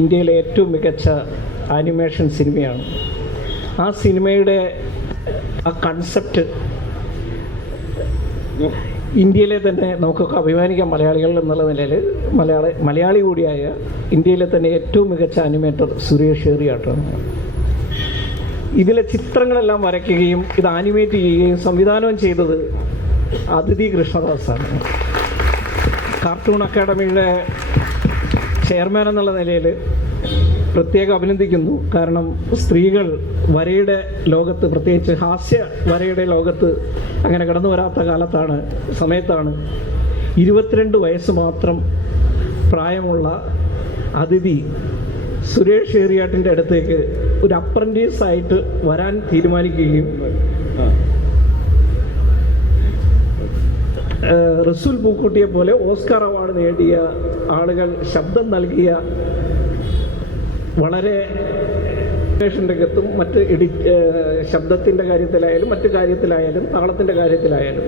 ഇന്ത്യയിലെ ഏറ്റവും മികച്ച ആനിമേഷൻ സിനിമയാണ്. ആ സിനിമയുടെ ആ കൺസെപ്റ്റ് ഇന്ത്യയിലെ തന്നെ നമുക്കൊക്കെ അഭിമാനിക്കാം മലയാളികൾ എന്നുള്ള നിലയിൽ. മലയാളി കൂടിയായ ഇന്ത്യയിലെ തന്നെ ഏറ്റവും മികച്ച ആനിമേറ്റർ സുരേഷ് ഏറിയാട്ടാണ്. ഇതിലെ ചിത്രങ്ങളെല്ലാം വരയ്ക്കുകയും ഇത് ആനിമേറ്റ് ചെയ്യുകയും സംവിധാനം ചെയ്തത് അതിഥി കൃഷ്ണദാസാണ്. കാർട്ടൂൺ അക്കാഡമിയുടെ ചെയർമാൻ എന്നുള്ള നിലയിൽ പ്രത്യേകം അഭിനന്ദിക്കുന്നു. കാരണം സ്ത്രീകൾ വരയുടെ ലോകത്ത്, പ്രത്യേകിച്ച് ഹാസ്യ വരയുടെ ലോകത്ത് അങ്ങനെ കടന്നു വരാത്ത സമയത്താണ് 22 വയസ്സ് മാത്രം പ്രായമുള്ള അതിഥി സുരേഷ് ഏറിയാട്ടിൻ്റെ അടുത്തേക്ക് ഒരു അപ്രൻറ്റീസായിട്ട് വരാൻ തീരുമാനിക്കുകയും റസൂൽ പൂക്കുട്ടിയെ പോലെ ഓസ്കാർ അവാർഡ് നേടിയ ആളുകൾ ശബ്ദം നൽകിയ വളരെ രംഗത്തും മറ്റ് ശബ്ദത്തിൻ്റെ കാര്യത്തിലായാലും മറ്റു കാര്യത്തിലായാലും താളത്തിൻ്റെ കാര്യത്തിലായാലും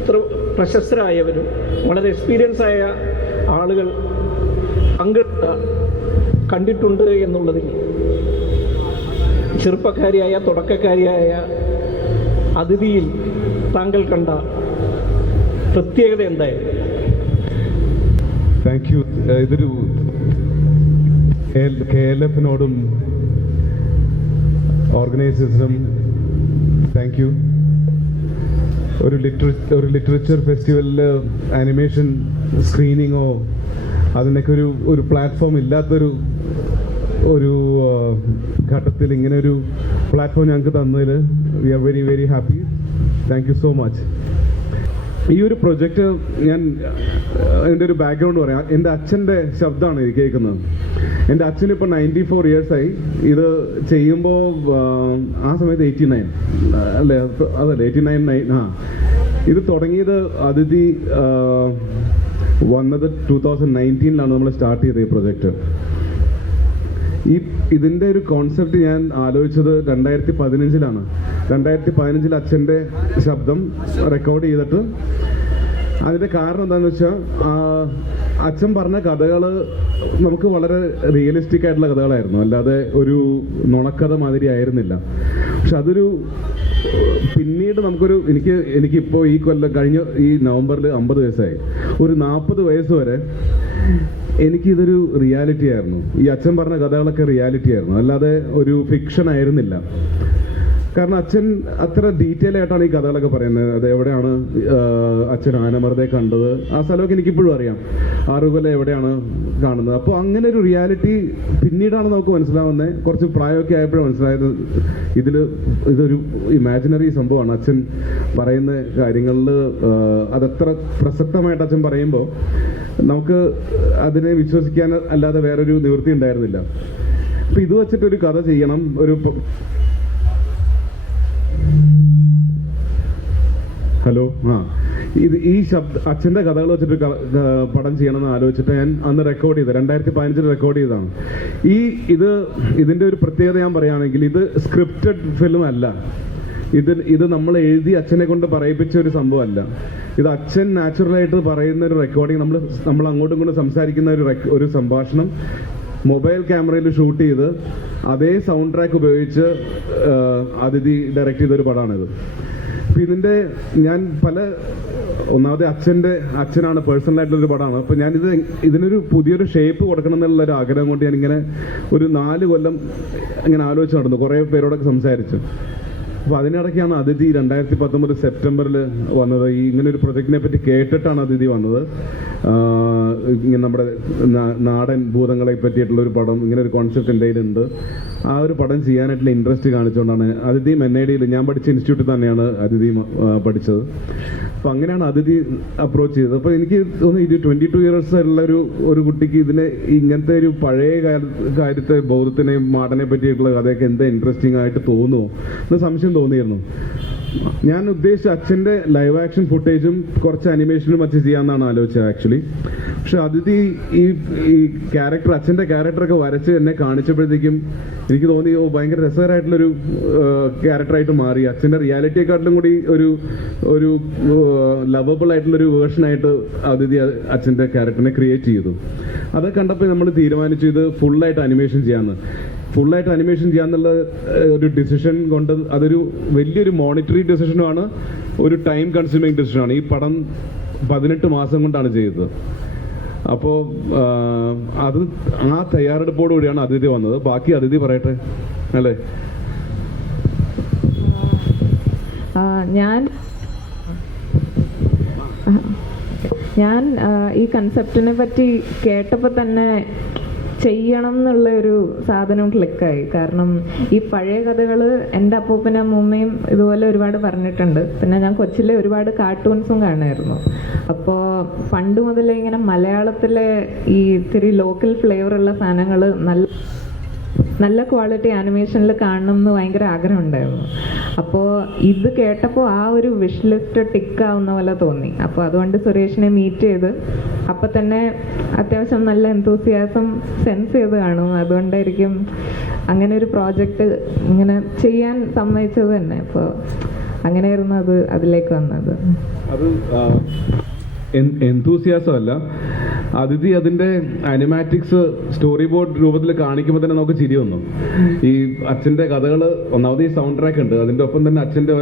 ഇത്ര പ്രശസ്തരായവരും വളരെ എക്സ്പീരിയൻസ് ആയ ആളുകൾ കണ്ടിട്ടുണ്ട് എന്നുള്ളതിൽ ചെറുപ്പക്കാരിയായ തുടക്കക്കാരിയായ അതിഥിയിൽ താങ്കൾ കണ്ട പ്രത്യേകത എന്തായിരുന്നു? Thank you. ഇതൊരു KLF-നോടും ഓർഗനൈസേഴ്സിനും താങ്ക് യു. ഒരു ലിറ്ററേച്ചർ ഫെസ്റ്റിവലിൽ ആനിമേഷൻ സ്ക്രീനിങ്ങോ അതിനൊക്കെ ഒരു പ്ലാറ്റ്ഫോം ഇല്ലാത്തൊരു ഘട്ടത്തിൽ ഇങ്ങനെ ഒരു പ്ലാറ്റ്ഫോം ഞങ്ങൾക്ക് തന്നതിൽ we are very very happy. Thank you so much. ഈ ഒരു പ്രൊജക്റ്റ് എൻ്റെ ഒരു ബാക്ക്ഗ്രൗണ്ട് പറയാം. എൻ്റെ അച്ഛൻ്റെ ശബ്ദമാണ് ഇത് കേൾക്കുന്നത്. എൻ്റെ അച്ഛനിപ്പോൾ 94 ഇയേഴ്സായി. ഇത് ചെയ്യുമ്പോൾ ആ സമയത്ത് 89 അല്ലേ? അതല്ലേ 89. ഇത് തുടങ്ങിയത് അതിഥി വന്നത് 2019 നമ്മൾ സ്റ്റാർട്ട് ചെയ്തത് ഈ പ്രൊജക്റ്റ്. ഇതിൻ്റെ ഒരു കോൺസെപ്റ്റ് ഞാൻ ആലോചിച്ചത് 2015 2015 അച്ഛൻ്റെ ശബ്ദം റെക്കോർഡ് ചെയ്തിട്ട് അതിൻ്റെ കാരണം എന്താണെന്ന് വെച്ചാൽ അച്ഛൻ പറഞ്ഞ കഥകൾ നമുക്ക് വളരെ റിയലിസ്റ്റിക് ആയിട്ടുള്ള കഥകളായിരുന്നു, അല്ലാതെ ഒരു നുണക്കഥ മാതിരി ആയിരുന്നില്ല. പക്ഷെ അതൊരു പിന്നീട് എനിക്കിപ്പോൾ ഈ കൊല്ലം കഴിഞ്ഞ ഈ നവംബറിൽ 50 വയസ്സായി. ഒരു 40 വയസ്സ് വരെ എനിക്കിതൊരു റിയാലിറ്റി ആയിരുന്നു. ഈ അച്ഛൻ പറഞ്ഞ കഥകളൊക്കെ റിയാലിറ്റി ആയിരുന്നു, അല്ലാതെ ഒരു ഫിക്ഷൻ ആയിരുന്നില്ല. കാരണം അച്ഛൻ അത്ര ഡീറ്റെയിൽ ആയിട്ടാണ് ഈ കഥകളൊക്കെ പറയുന്നത്. അത് എവിടെയാണ് അച്ഛൻ ആനമർദ്ദയെ കണ്ടത്, ആ സ്ഥലമൊക്കെ എനിക്കിപ്പോഴും അറിയാം. ആറുകൊല എവിടെയാണ് കാണുന്നത്. അപ്പോൾ അങ്ങനെ ഒരു റിയാലിറ്റി പിന്നീടാണ് നമുക്ക് മനസ്സിലാവുന്നത്. കുറച്ച് പ്രായമൊക്കെ ആയപ്പോഴും മനസ്സിലായത് ഇതൊരു ഇമാജിനറി സംഭവമാണ്. അച്ഛൻ പറയുന്ന കാര്യങ്ങളിൽ അതത്ര പ്രസക്തമായിട്ട് അച്ഛൻ പറയുമ്പോൾ നമുക്ക് അതിനെ വിശ്വസിക്കാൻ അല്ലാതെ വേറൊരു നിവൃത്തി ഉണ്ടായിരുന്നില്ല. അപ്പം ഇത് വെച്ചിട്ടൊരു കഥ ചെയ്യണം, ഹലോ ഈ അച്ഛൻ്റെ കഥകൾ വെച്ചിട്ട് പടം ചെയ്യണമെന്ന് ആലോചിച്ചിട്ട് ഞാൻ അന്ന് റെക്കോർഡ് ചെയ്തത് 2015 റെക്കോർഡ് ചെയ്തതാണ്. ഇതിൻ്റെ ഒരു പ്രത്യേകത ഞാൻ പറയുകയാണെങ്കിൽ, ഇത് സ്ക്രിപ്റ്റഡ് ഫിലിം അല്ല. ഇത് നമ്മൾ എഴുതി അച്ഛനെ കൊണ്ട് പറയിപ്പിച്ച ഒരു സംഭവമല്ല. ഇത് അച്ഛൻ നാച്ചുറലായിട്ട് പറയുന്ന ഒരു റെക്കോർഡിങ്, നമ്മൾ അങ്ങോട്ടും ഇങ്ങോട്ടും സംസാരിക്കുന്ന ഒരു സംഭാഷണം മൊബൈൽ ക്യാമറയിൽ ഷൂട്ട് ചെയ്ത് അതേ സൗണ്ട് ട്രാക്ക് ഉപയോഗിച്ച് അതിഥി ഡയറക്റ്റ് ചെയ്തൊരു പടമാണിത്. അപ്പം ഞാൻ ഒന്നാമത് അച്ഛനാണ് പേഴ്സണലായിട്ടുള്ളൊരു പടമാണ്. അപ്പം ഇതിനൊരു പുതിയൊരു ഷേപ്പ് കൊടുക്കണം എന്നുള്ളൊരു ആഗ്രഹം കൊണ്ട് ഞാനിങ്ങനെ ഒരു 4 കൊല്ലം ഇങ്ങനെ ആലോചിച്ച് നടന്നു, കുറേ പേരോടൊക്കെ സംസാരിച്ചു. അപ്പോൾ അതിനിടയ്ക്കാണ് അതിഥി 2019 സെപ്റ്റംബറിൽ വന്നത്. ഇങ്ങനെ ഒരു പ്രൊജക്റ്റിനെ പറ്റി കേട്ടിട്ടാണ് അതിഥി വന്നത്. ഇങ്ങനെ നമ്മുടെ നാടൻ ഭൂതങ്ങളെ പറ്റിയിട്ടുള്ളൊരു പടം, ഇങ്ങനെ ഒരു കോൺസെപ്റ്റ് എൻ്റെ കയ്യിലുണ്ട്. ആ ഒരു പടം ചെയ്യാനായിട്ടുള്ള ഇൻട്രസ്റ്റ് കാണിച്ചുകൊണ്ടാണ് അതിഥി NID ഞാൻ പഠിച്ച ഇൻസ്റ്റിറ്റ്യൂട്ടിൽ തന്നെയാണ് അതിഥി പഠിച്ചത്. അപ്പോൾ അങ്ങനെയാണ് അതിഥി അപ്രോച്ച് ചെയ്തത്. അപ്പോൾ എനിക്ക് തോന്നുന്നു 22 ഇയേഴ്സ് ഉള്ള ഒരു കുട്ടിക്ക് ഇങ്ങനത്തെ ഒരു പഴയ കാര്യത്തെ ബൗദ്ധത്തിനെയും മാടനെ പറ്റിയിട്ടുള്ള കഥയൊക്കെ എന്താ ഇൻട്രസ്റ്റിംഗ് ആയിട്ട് തോന്നുമോ എന്ന് സംശയം കൺഫ്യൂഷൻ തോന്നിയിരുന്നു. ഞാൻ ഉദ്ദേശിച്ച അച്ഛൻ്റെ ലൈവ് ആക്ഷൻ ഫുട്ടേജും കുറച്ച് അനിമേഷനും വച്ച് ചെയ്യാമെന്നാണ് ആലോചിച്ചത് ആക്ച്വലി. പക്ഷെ അതിഥി ഈ ക്യാരക്ടർ, അച്ഛൻ്റെ ക്യാരക്ടറൊക്കെ വരച്ച് എന്നെ കാണിച്ചപ്പോഴത്തേക്കും എനിക്ക് തോന്നി ഭയങ്കര രസകരമായിട്ടുള്ളൊരു ക്യാരക്ടറായിട്ട് മാറി. അച്ഛൻ്റെ റിയാലിറ്റിയെക്കാട്ടിലും കൂടി ഒരു ലവബിൾ ആയിട്ടുള്ളൊരു വേർഷനായിട്ട് അതിഥി അച്ഛൻ്റെ ക്യാരക്ടറിനെ ക്രിയേറ്റ് ചെയ്തു. അതൊക്കെ കണ്ടപ്പോൾ നമ്മൾ തീരുമാനിച്ചു ഇത് ഫുള്ളായിട്ട് അനിമേഷൻ ചെയ്യാന്നുള്ള ഒരു ഡിസിഷൻ കൊണ്ട് അതൊരു വലിയൊരു മോണിറ്ററി ഡിസിഷനുമാണ്, ഒരു ടൈം കൺസ്യൂമിങ് ഡിസിഷനാണ്. ഈ പടം 18 മാസം കൊണ്ടാണ് ചെയ്തത്. അപ്പോൾ അത് ആ തയ്യാറെടുപ്പോടു കൂടിയാണ് അതിഥി വന്നത്. ബാക്കി അതിഥി പറയട്ടെ അല്ലേ? ഞാൻ ഈ കൺസെപ്റ്റിനെ പറ്റി കേട്ടപ്പോൾ തന്നെ ചെയ്യണം എന്നുള്ള ഒരു സാധനം ക്ലിക്കായി. കാരണം ഈ പഴയ കഥകൾ എൻ്റെ അപ്പൂപ്പനും അമ്മൂമ്മയും ഇതുപോലെ ഒരുപാട് പറഞ്ഞിട്ടുണ്ട്. പിന്നെ ഞാൻ കൊച്ചിലെ ഒരുപാട് കാർട്ടൂൺസും കാണുമായിരുന്നു. അപ്പോൾ പണ്ട് മുതലേ ഇങ്ങനെ മലയാളത്തിലെ ഈ ഇത്തിരി ലോക്കൽ ഫ്ലേവറുള്ള സാധനങ്ങൾ നല്ല ക്വാളിറ്റി ആനിമേഷനിൽ കാണണം എന്ന് ഭയങ്കര ആഗ്രഹം ഉണ്ടായിരുന്നു. അപ്പോൾ ഇത് കേട്ടപ്പോൾ ആ ഒരു വിഷ് ലിസ്റ്റ് ടിക്കാവുന്ന പോലെ തോന്നി. അപ്പോൾ അതുകൊണ്ട് സുരേഷിനെ മീറ്റ് ചെയ്ത് അപ്പം തന്നെ അത്യാവശ്യം നല്ല എന്തൂസിയാസം സെൻസ് ചെയ്ത് കാണും. അതുകൊണ്ടായിരിക്കും അങ്ങനെ ഒരു പ്രോജക്റ്റ് ഇങ്ങനെ ചെയ്യാൻ സമ്മതിച്ചത് തന്നെ. അപ്പോൾ അങ്ങനെയായിരുന്നു അതിലേക്ക് വന്നത്. അത് എന്തൂസിയാസം അല്ല, അതിഥി അതിൻ്റെ അനിമാറ്റിക്സ് സ്റ്റോറി ബോർഡ് രൂപത്തിൽ കാണിക്കുമ്പോൾ തന്നെ നമുക്ക് ചിരി വന്നു. ഈ അച്ഛൻ്റെ കഥകൾ ഒന്നാമത് ഈ സൗണ്ട് ട്രാക്ക് ഉണ്ട്, അതിൻ്റെ ഒപ്പം തന്നെ അച്ഛൻ്റെ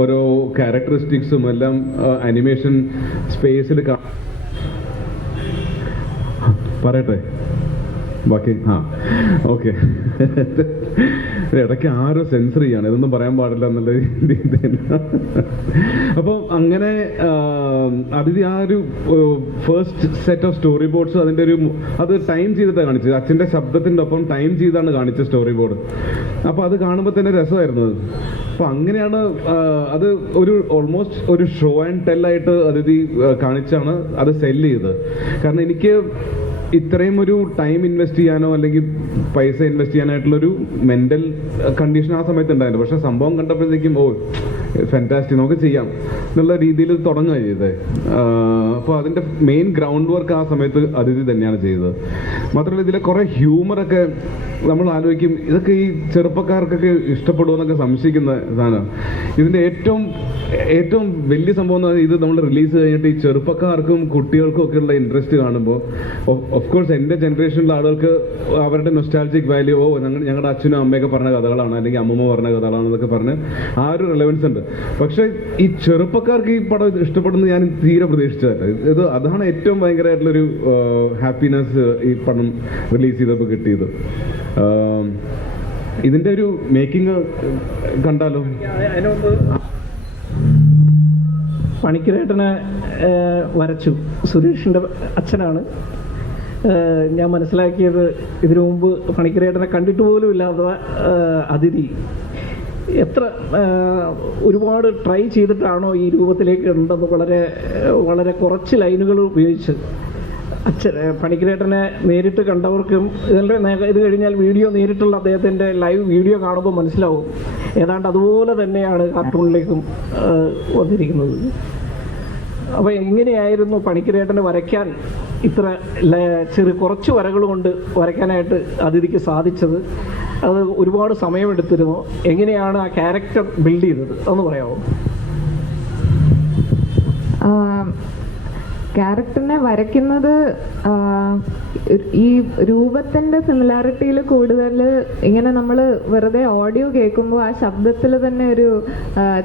ഓരോ ക്യാരക്ടറിസ്റ്റിക്സും എല്ലാം അനിമേഷൻ സ്പേസിൽ പറയട്ടെ ബാക്കി. ഓക്കെ, ഇടയ്ക്ക് ആരോ സെൻസർ ചെയ്യാണ്, ഇതൊന്നും പറയാൻ പാടില്ല എന്നുള്ള രീതിയിൽ. അപ്പോൾ അങ്ങനെ അതിഥി ആ ഒരു first set of story boards അതിൻ്റെ അത് ടൈം ചെയ്തിട്ടാണ് കാണിച്ചത്. അച്ഛൻ്റെ ശബ്ദത്തിൻ്റെ ഒപ്പം ടൈം ചെയ്താണ് കാണിച്ചത് സ്റ്റോറി ബോർഡ്. അപ്പോൾ അത് കാണുമ്പോൾ തന്നെ രസമായിരുന്നു. അപ്പോൾ അങ്ങനെയാണ് അത് ഓൾമോസ്റ്റ് ഒരു ഷോ ആൻഡ് ടെൽ ആയിട്ട് അതിഥി കാണിച്ചാണ് അത് സെല്ല് ചെയ്തത്. കാരണം എനിക്ക് ഇത്രയും ഒരു ടൈം ഇൻവെസ്റ്റ് ചെയ്യാനോ അല്ലെങ്കിൽ പൈസ ഇൻവെസ്റ്റ് ചെയ്യാനായിട്ടുള്ളൊരു മെൻ്റൽ കണ്ടീഷൻ ആ സമയത്ത് ഉണ്ടായിരുന്നു. പക്ഷെ സംഭവം കണ്ടപ്പോഴത്തേക്കും ഫാന്റാസ്റ്റിക്, നമുക്ക് ചെയ്യാം എന്നുള്ള രീതിയിൽ തുടങ്ങുക ചെയ്തത്. അപ്പോൾ അതിൻ്റെ മെയിൻ ഗ്രൗണ്ട് വർക്ക് ആ സമയത്ത് അതിഥി തന്നെയാണ് ചെയ്തത്. മാത്രമല്ല ഇതിലെ കുറേ ഹ്യൂമറൊക്കെ നമ്മൾ ആലോചിക്കും, ഇതൊക്കെ ഈ ചെറുപ്പക്കാർക്കൊക്കെ ഇഷ്ടപ്പെടുമെന്നൊക്കെ സംശയിക്കുന്ന സാധനം. ഇതിൻ്റെ ഏറ്റവും വലിയ സംഭവം എന്ന് പറഞ്ഞാൽ ഇത് നമ്മൾ റിലീസ് കഴിഞ്ഞിട്ട് ഈ ചെറുപ്പക്കാർക്കും കുട്ടികൾക്കും ഒക്കെ ഉള്ള ഇൻട്രസ്റ്റ് കാണുമ്പോൾ ഓഫ് കോഴ്സ് എൻ്റെ ജനറേഷനിലെ ആളുകൾക്ക് അവരുടെ നൊസ്റ്റാൾജിക് വാല്യൂ ഞങ്ങളുടെ അച്ഛനും അമ്മയൊക്കെ പറഞ്ഞ കഥകളാണ് അല്ലെങ്കിൽ അമ്മമ്മ പറഞ്ഞ കഥകളാണെന്നൊക്കെ പറഞ്ഞ് ആ ഒരു റിലവൻസ് ഉണ്ട്. പക്ഷേ ഈ ചെറുപ്പക്കാർക്ക് ഈ പടം ഇഷ്ടപ്പെടുന്നത് ഞാൻ തീരെ പ്രതീക്ഷിച്ചതല്ല. അതാണ് ഏറ്റവും ഭയങ്കരമായിട്ടുള്ളൊരു ഹാപ്പിനെസ് ഈ പടം റിലീസ് ചെയ്തപ്പോൾ കിട്ടിയത്. ഇതിൻ്റെ ഒരു മേക്കിംഗ് കണ്ടാലോ? പണിക്കരേട്ടനെ വരച്ചു സുരേഷിൻ്റെ അച്ഛനാണ്. ഞാൻ മനസ്സിലാക്കിയത് ഇതിനു മുമ്പ് പണിക്കരേട്ടനെ കണ്ടിട്ട് പോലും ഇല്ലാത്ത അതിഥി ഒരുപാട് ട്രൈ ചെയ്തിട്ടാണോ ഈ രൂപത്തിലേക്ക് ഉണ്ടെന്ന് വളരെ കുറച്ച് ലൈനുകൾ ഉപയോഗിച്ച് പണിക്കരേട്ടനെ നേരിട്ട് കണ്ടവർക്കും ഇത് കഴിഞ്ഞാൽ വീഡിയോ നേരിട്ടുള്ള അദ്ദേഹത്തിൻ്റെ ലൈവ് വീഡിയോ കാണുമ്പോൾ മനസ്സിലാവും ഏതാണ്ട് അതുപോലെ തന്നെയാണ് കാർട്ടൂണിലേക്കും വന്നിരിക്കുന്നത്. അപ്പോൾ എങ്ങനെയായിരുന്നു പണിക്കരേട്ടനെ വരയ്ക്കാൻ ഇത്ര കുറച്ച് വരകൾ കൊണ്ട് വരയ്ക്കാനായിട്ട് അതിഥിക്ക് സാധിച്ചത്? അത് ഒരുപാട് സമയമെടുത്തിരുന്നു. എങ്ങനെയാണ് ആ ക്യാരക്ടർ ബിൽഡ് ചെയ്തത് ഒന്ന് പറയാമോ? ക്യാരക്ടറിനെ വരയ്ക്കുന്നത് ഈ രൂപത്തിൻ്റെ സിമിലാരിറ്റിയിൽ കൂടുതൽ ഇങ്ങനെ നമ്മൾ വെറുതെ ഓഡിയോ കേൾക്കുമ്പോൾ ആ ശബ്ദത്തിൽ തന്നെ ഒരു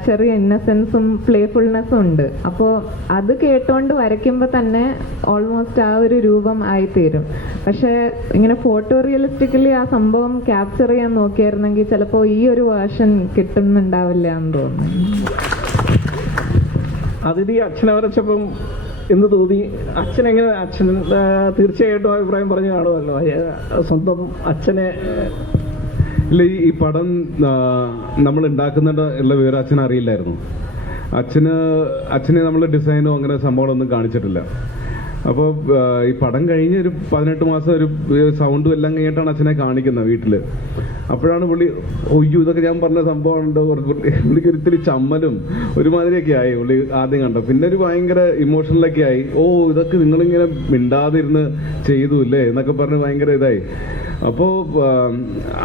ചെറിയ ഇന്നസെൻസും പ്ലേഫുൾനെസ്സും ഉണ്ട്. അപ്പോൾ അത് കേട്ടുകൊണ്ട് വരയ്ക്കുമ്പോൾ തന്നെ ഓൾമോസ്റ്റ് ആ ഒരു രൂപം ആയിത്തീരും. പക്ഷേ ഇങ്ങനെ ഫോട്ടോ റിയലിസ്റ്റിക്കലി ആ സംഭവം ക്യാപ്ചർ ചെയ്യാൻ നോക്കിയായിരുന്നെങ്കിൽ ചിലപ്പോൾ ഈ ഒരു വേർഷൻ കിട്ടുന്നുണ്ടാവില്ല എന്ന് തോന്നുന്നു. അതിഥി അച്ഛനെ വരച്ചപ്പം എന്ന് തോന്നി. അച്ഛൻ തീർച്ചയായിട്ടും അഭിപ്രായം പറഞ്ഞു കാണുമല്ലോ സ്വന്തം അച്ഛനെ. ഇല്ല, ഈ പടം നമ്മൾ ഉണ്ടാക്കുന്നുണ്ട് ഉള്ള വിവരം അച്ഛൻ അറിയില്ലായിരുന്നു. അച്ഛനെ നമ്മൾ ഡിസൈനോ അങ്ങനെ സംഭവങ്ങളൊന്നും കാണിച്ചിട്ടില്ല. അപ്പോൾ ഈ പടം കഴിഞ്ഞ് ഒരു 18 മാസം ഒരു സൗണ്ടും എല്ലാം കഴിഞ്ഞിട്ടാണ് അച്ഛനെ കാണിക്കുന്നത് വീട്ടിൽ. അപ്പോഴാണ് പുള്ളി ഒയ്യോ ഇതൊക്കെ ഞാൻ പറഞ്ഞ സംഭവമുണ്ട്, പുള്ളിക്ക് ഒരിത്തിരി ചമ്മലും ഒരുമാതിരിയൊക്കെ ആയി പുള്ളി ആദ്യം കണ്ട. പിന്നെ ഒരു ഭയങ്കര ഇമോഷണലൊക്കെ ആയി. ഓ ഇതൊക്കെ നിങ്ങളിങ്ങനെ മിണ്ടാതിരുന്ന് ചെയ്തു ഇല്ലേ എന്നൊക്കെ പറഞ്ഞ് ഭയങ്കര ഇതായി. അപ്പോൾ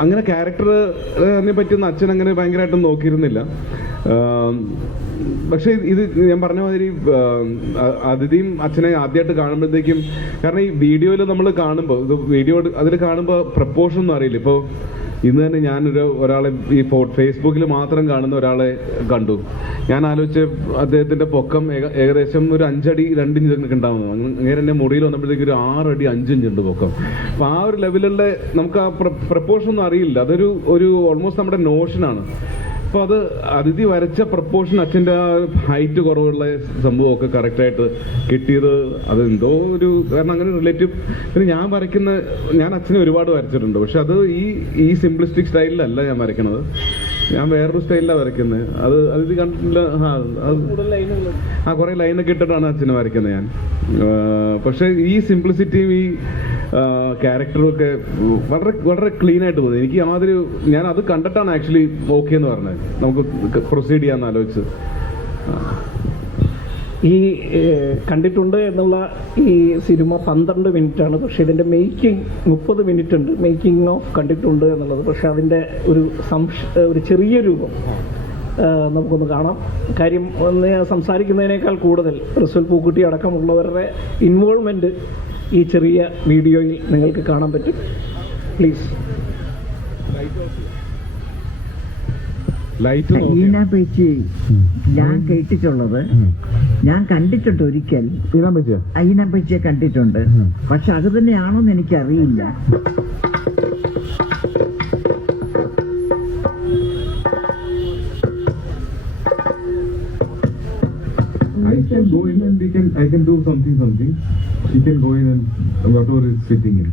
അങ്ങനെ ക്യാരക്ടറിനെ പറ്റിയൊന്നും അച്ഛൻ അങ്ങനെ ഭയങ്കരമായിട്ടും നോക്കിയിരുന്നില്ല. പക്ഷേ ഇത് ഞാൻ പറഞ്ഞ മാതിരി അതിഥിയും അച്ഛനെ ആദ്യമായിട്ട് കാണുമ്പോഴത്തേക്കും, കാരണം ഈ വീഡിയോയിൽ നമ്മൾ കാണുമ്പോൾ അതിൽ കാണുമ്പോൾ പ്രപ്പോർഷൻ ഒന്നും അറിയില്ല. ഇപ്പോൾ ഇന്ന് തന്നെ ഒരാളെ ഈ ഫേസ്ബുക്കിൽ മാത്രം കാണുന്ന ഒരാളെ കണ്ടു. ഞാൻ ആലോചിച്ച് അദ്ദേഹത്തിന്റെ പൊക്കം ഏകദേശം ഒരു 5 അടി 2 ഇഞ്ച് ഉണ്ടാവുന്നു. അങ്ങനെ എൻ്റെ മുറിയിൽ വന്നപ്പോഴത്തേക്ക് ഒരു 6 അടി 5 ഇഞ്ച് ഉണ്ട് പൊക്കം. അപ്പോൾ ആ ഒരു ലെവലിലുള്ള നമുക്ക് ആ പ്രപ്പോർഷൻ ഒന്നും അറിയില്ല. അതൊരു ഓൾമോസ്റ്റ് നമ്മുടെ നോഷനാണ്. അപ്പോൾ അത് അതിഥി വരച്ച പ്രപ്പോർഷൻ അച്ഛൻ്റെ ആ ഹൈറ്റ് കുറവുള്ള സംഭവമൊക്കെ കറക്റ്റായിട്ട് കിട്ടിയത് അതെന്തോ ഒരു കാരണം അങ്ങനെ റിലേറ്റീവ്. പിന്നെ ഞാൻ അച്ഛനെ ഒരുപാട് വരച്ചിട്ടുണ്ട്. പക്ഷെ അത് ഈ സിംപ്ലിസ്റ്റിക് സ്റ്റൈലിലല്ല ഞാൻ വരയ്ക്കണത്. ഞാൻ വേറൊരു സ്റ്റൈലിലാണ് വരയ്ക്കുന്നത്. അതിഥി കണ്ടിട്ടില്ല. കുറേ ലൈനൊക്കെ ഇട്ടിട്ടാണ് അച്ഛനെ വരയ്ക്കുന്നത് ഞാൻ. പക്ഷെ ഈ സിംപ്ലിസിറ്റിയും ഈ ക്യാരക്ടറും ഒക്കെ വളരെ വളരെ ക്ലീൻ ആയിട്ട് തോന്നി എനിക്ക്. ഞാൻ അത് കണ്ടിട്ടാണ് ആക്ച്വലി ഓക്കെ എന്ന് പറഞ്ഞത്. നമുക്ക് പ്രൊസീഡ് ചെയ്യാമെന്ന് ആലോചിച്ച്. ഈ കണ്ടിട്ടുണ്ട് എന്നുള്ള ഈ സിനിമ 12 മിനിറ്റാണ്. പക്ഷേ ഇതിൻ്റെ മേക്കിംഗ് 30 മിനിറ്റ് ഉണ്ട്. മേക്കിംഗ് ഓഫ് കണ്ടിട്ടുണ്ട് എന്നുള്ളത്. പക്ഷേ അതിൻ്റെ ഒരു ചെറിയ രൂപം നമുക്കൊന്ന് കാണാം. കാര്യം ഒന്ന് സംസാരിക്കുന്നതിനേക്കാൾ കൂടുതൽ റസൂൽ പൂക്കുട്ടി അടക്കമുള്ളവരുടെ ഇൻവോൾവ്മെൻറ്റ് ഈ ചെറിയ വീഡിയോയിൽ നിങ്ങൾക്ക് കാണാൻ പറ്റും. പ്ലീസ്. ഈനാപ്പച്ചി ഞാൻ കേട്ടിട്ടുള്ളത്, ഞാൻ കണ്ടിട്ടുണ്ട് ഒരിക്കൽ. ഈനാപ്പച്ചിയെ കണ്ടിട്ടുണ്ട്. പക്ഷെ അത് തന്നെയാണോന്ന് എനിക്കറിയില്ല. I can go in and I can do something. She can go in and whatever is fitting in.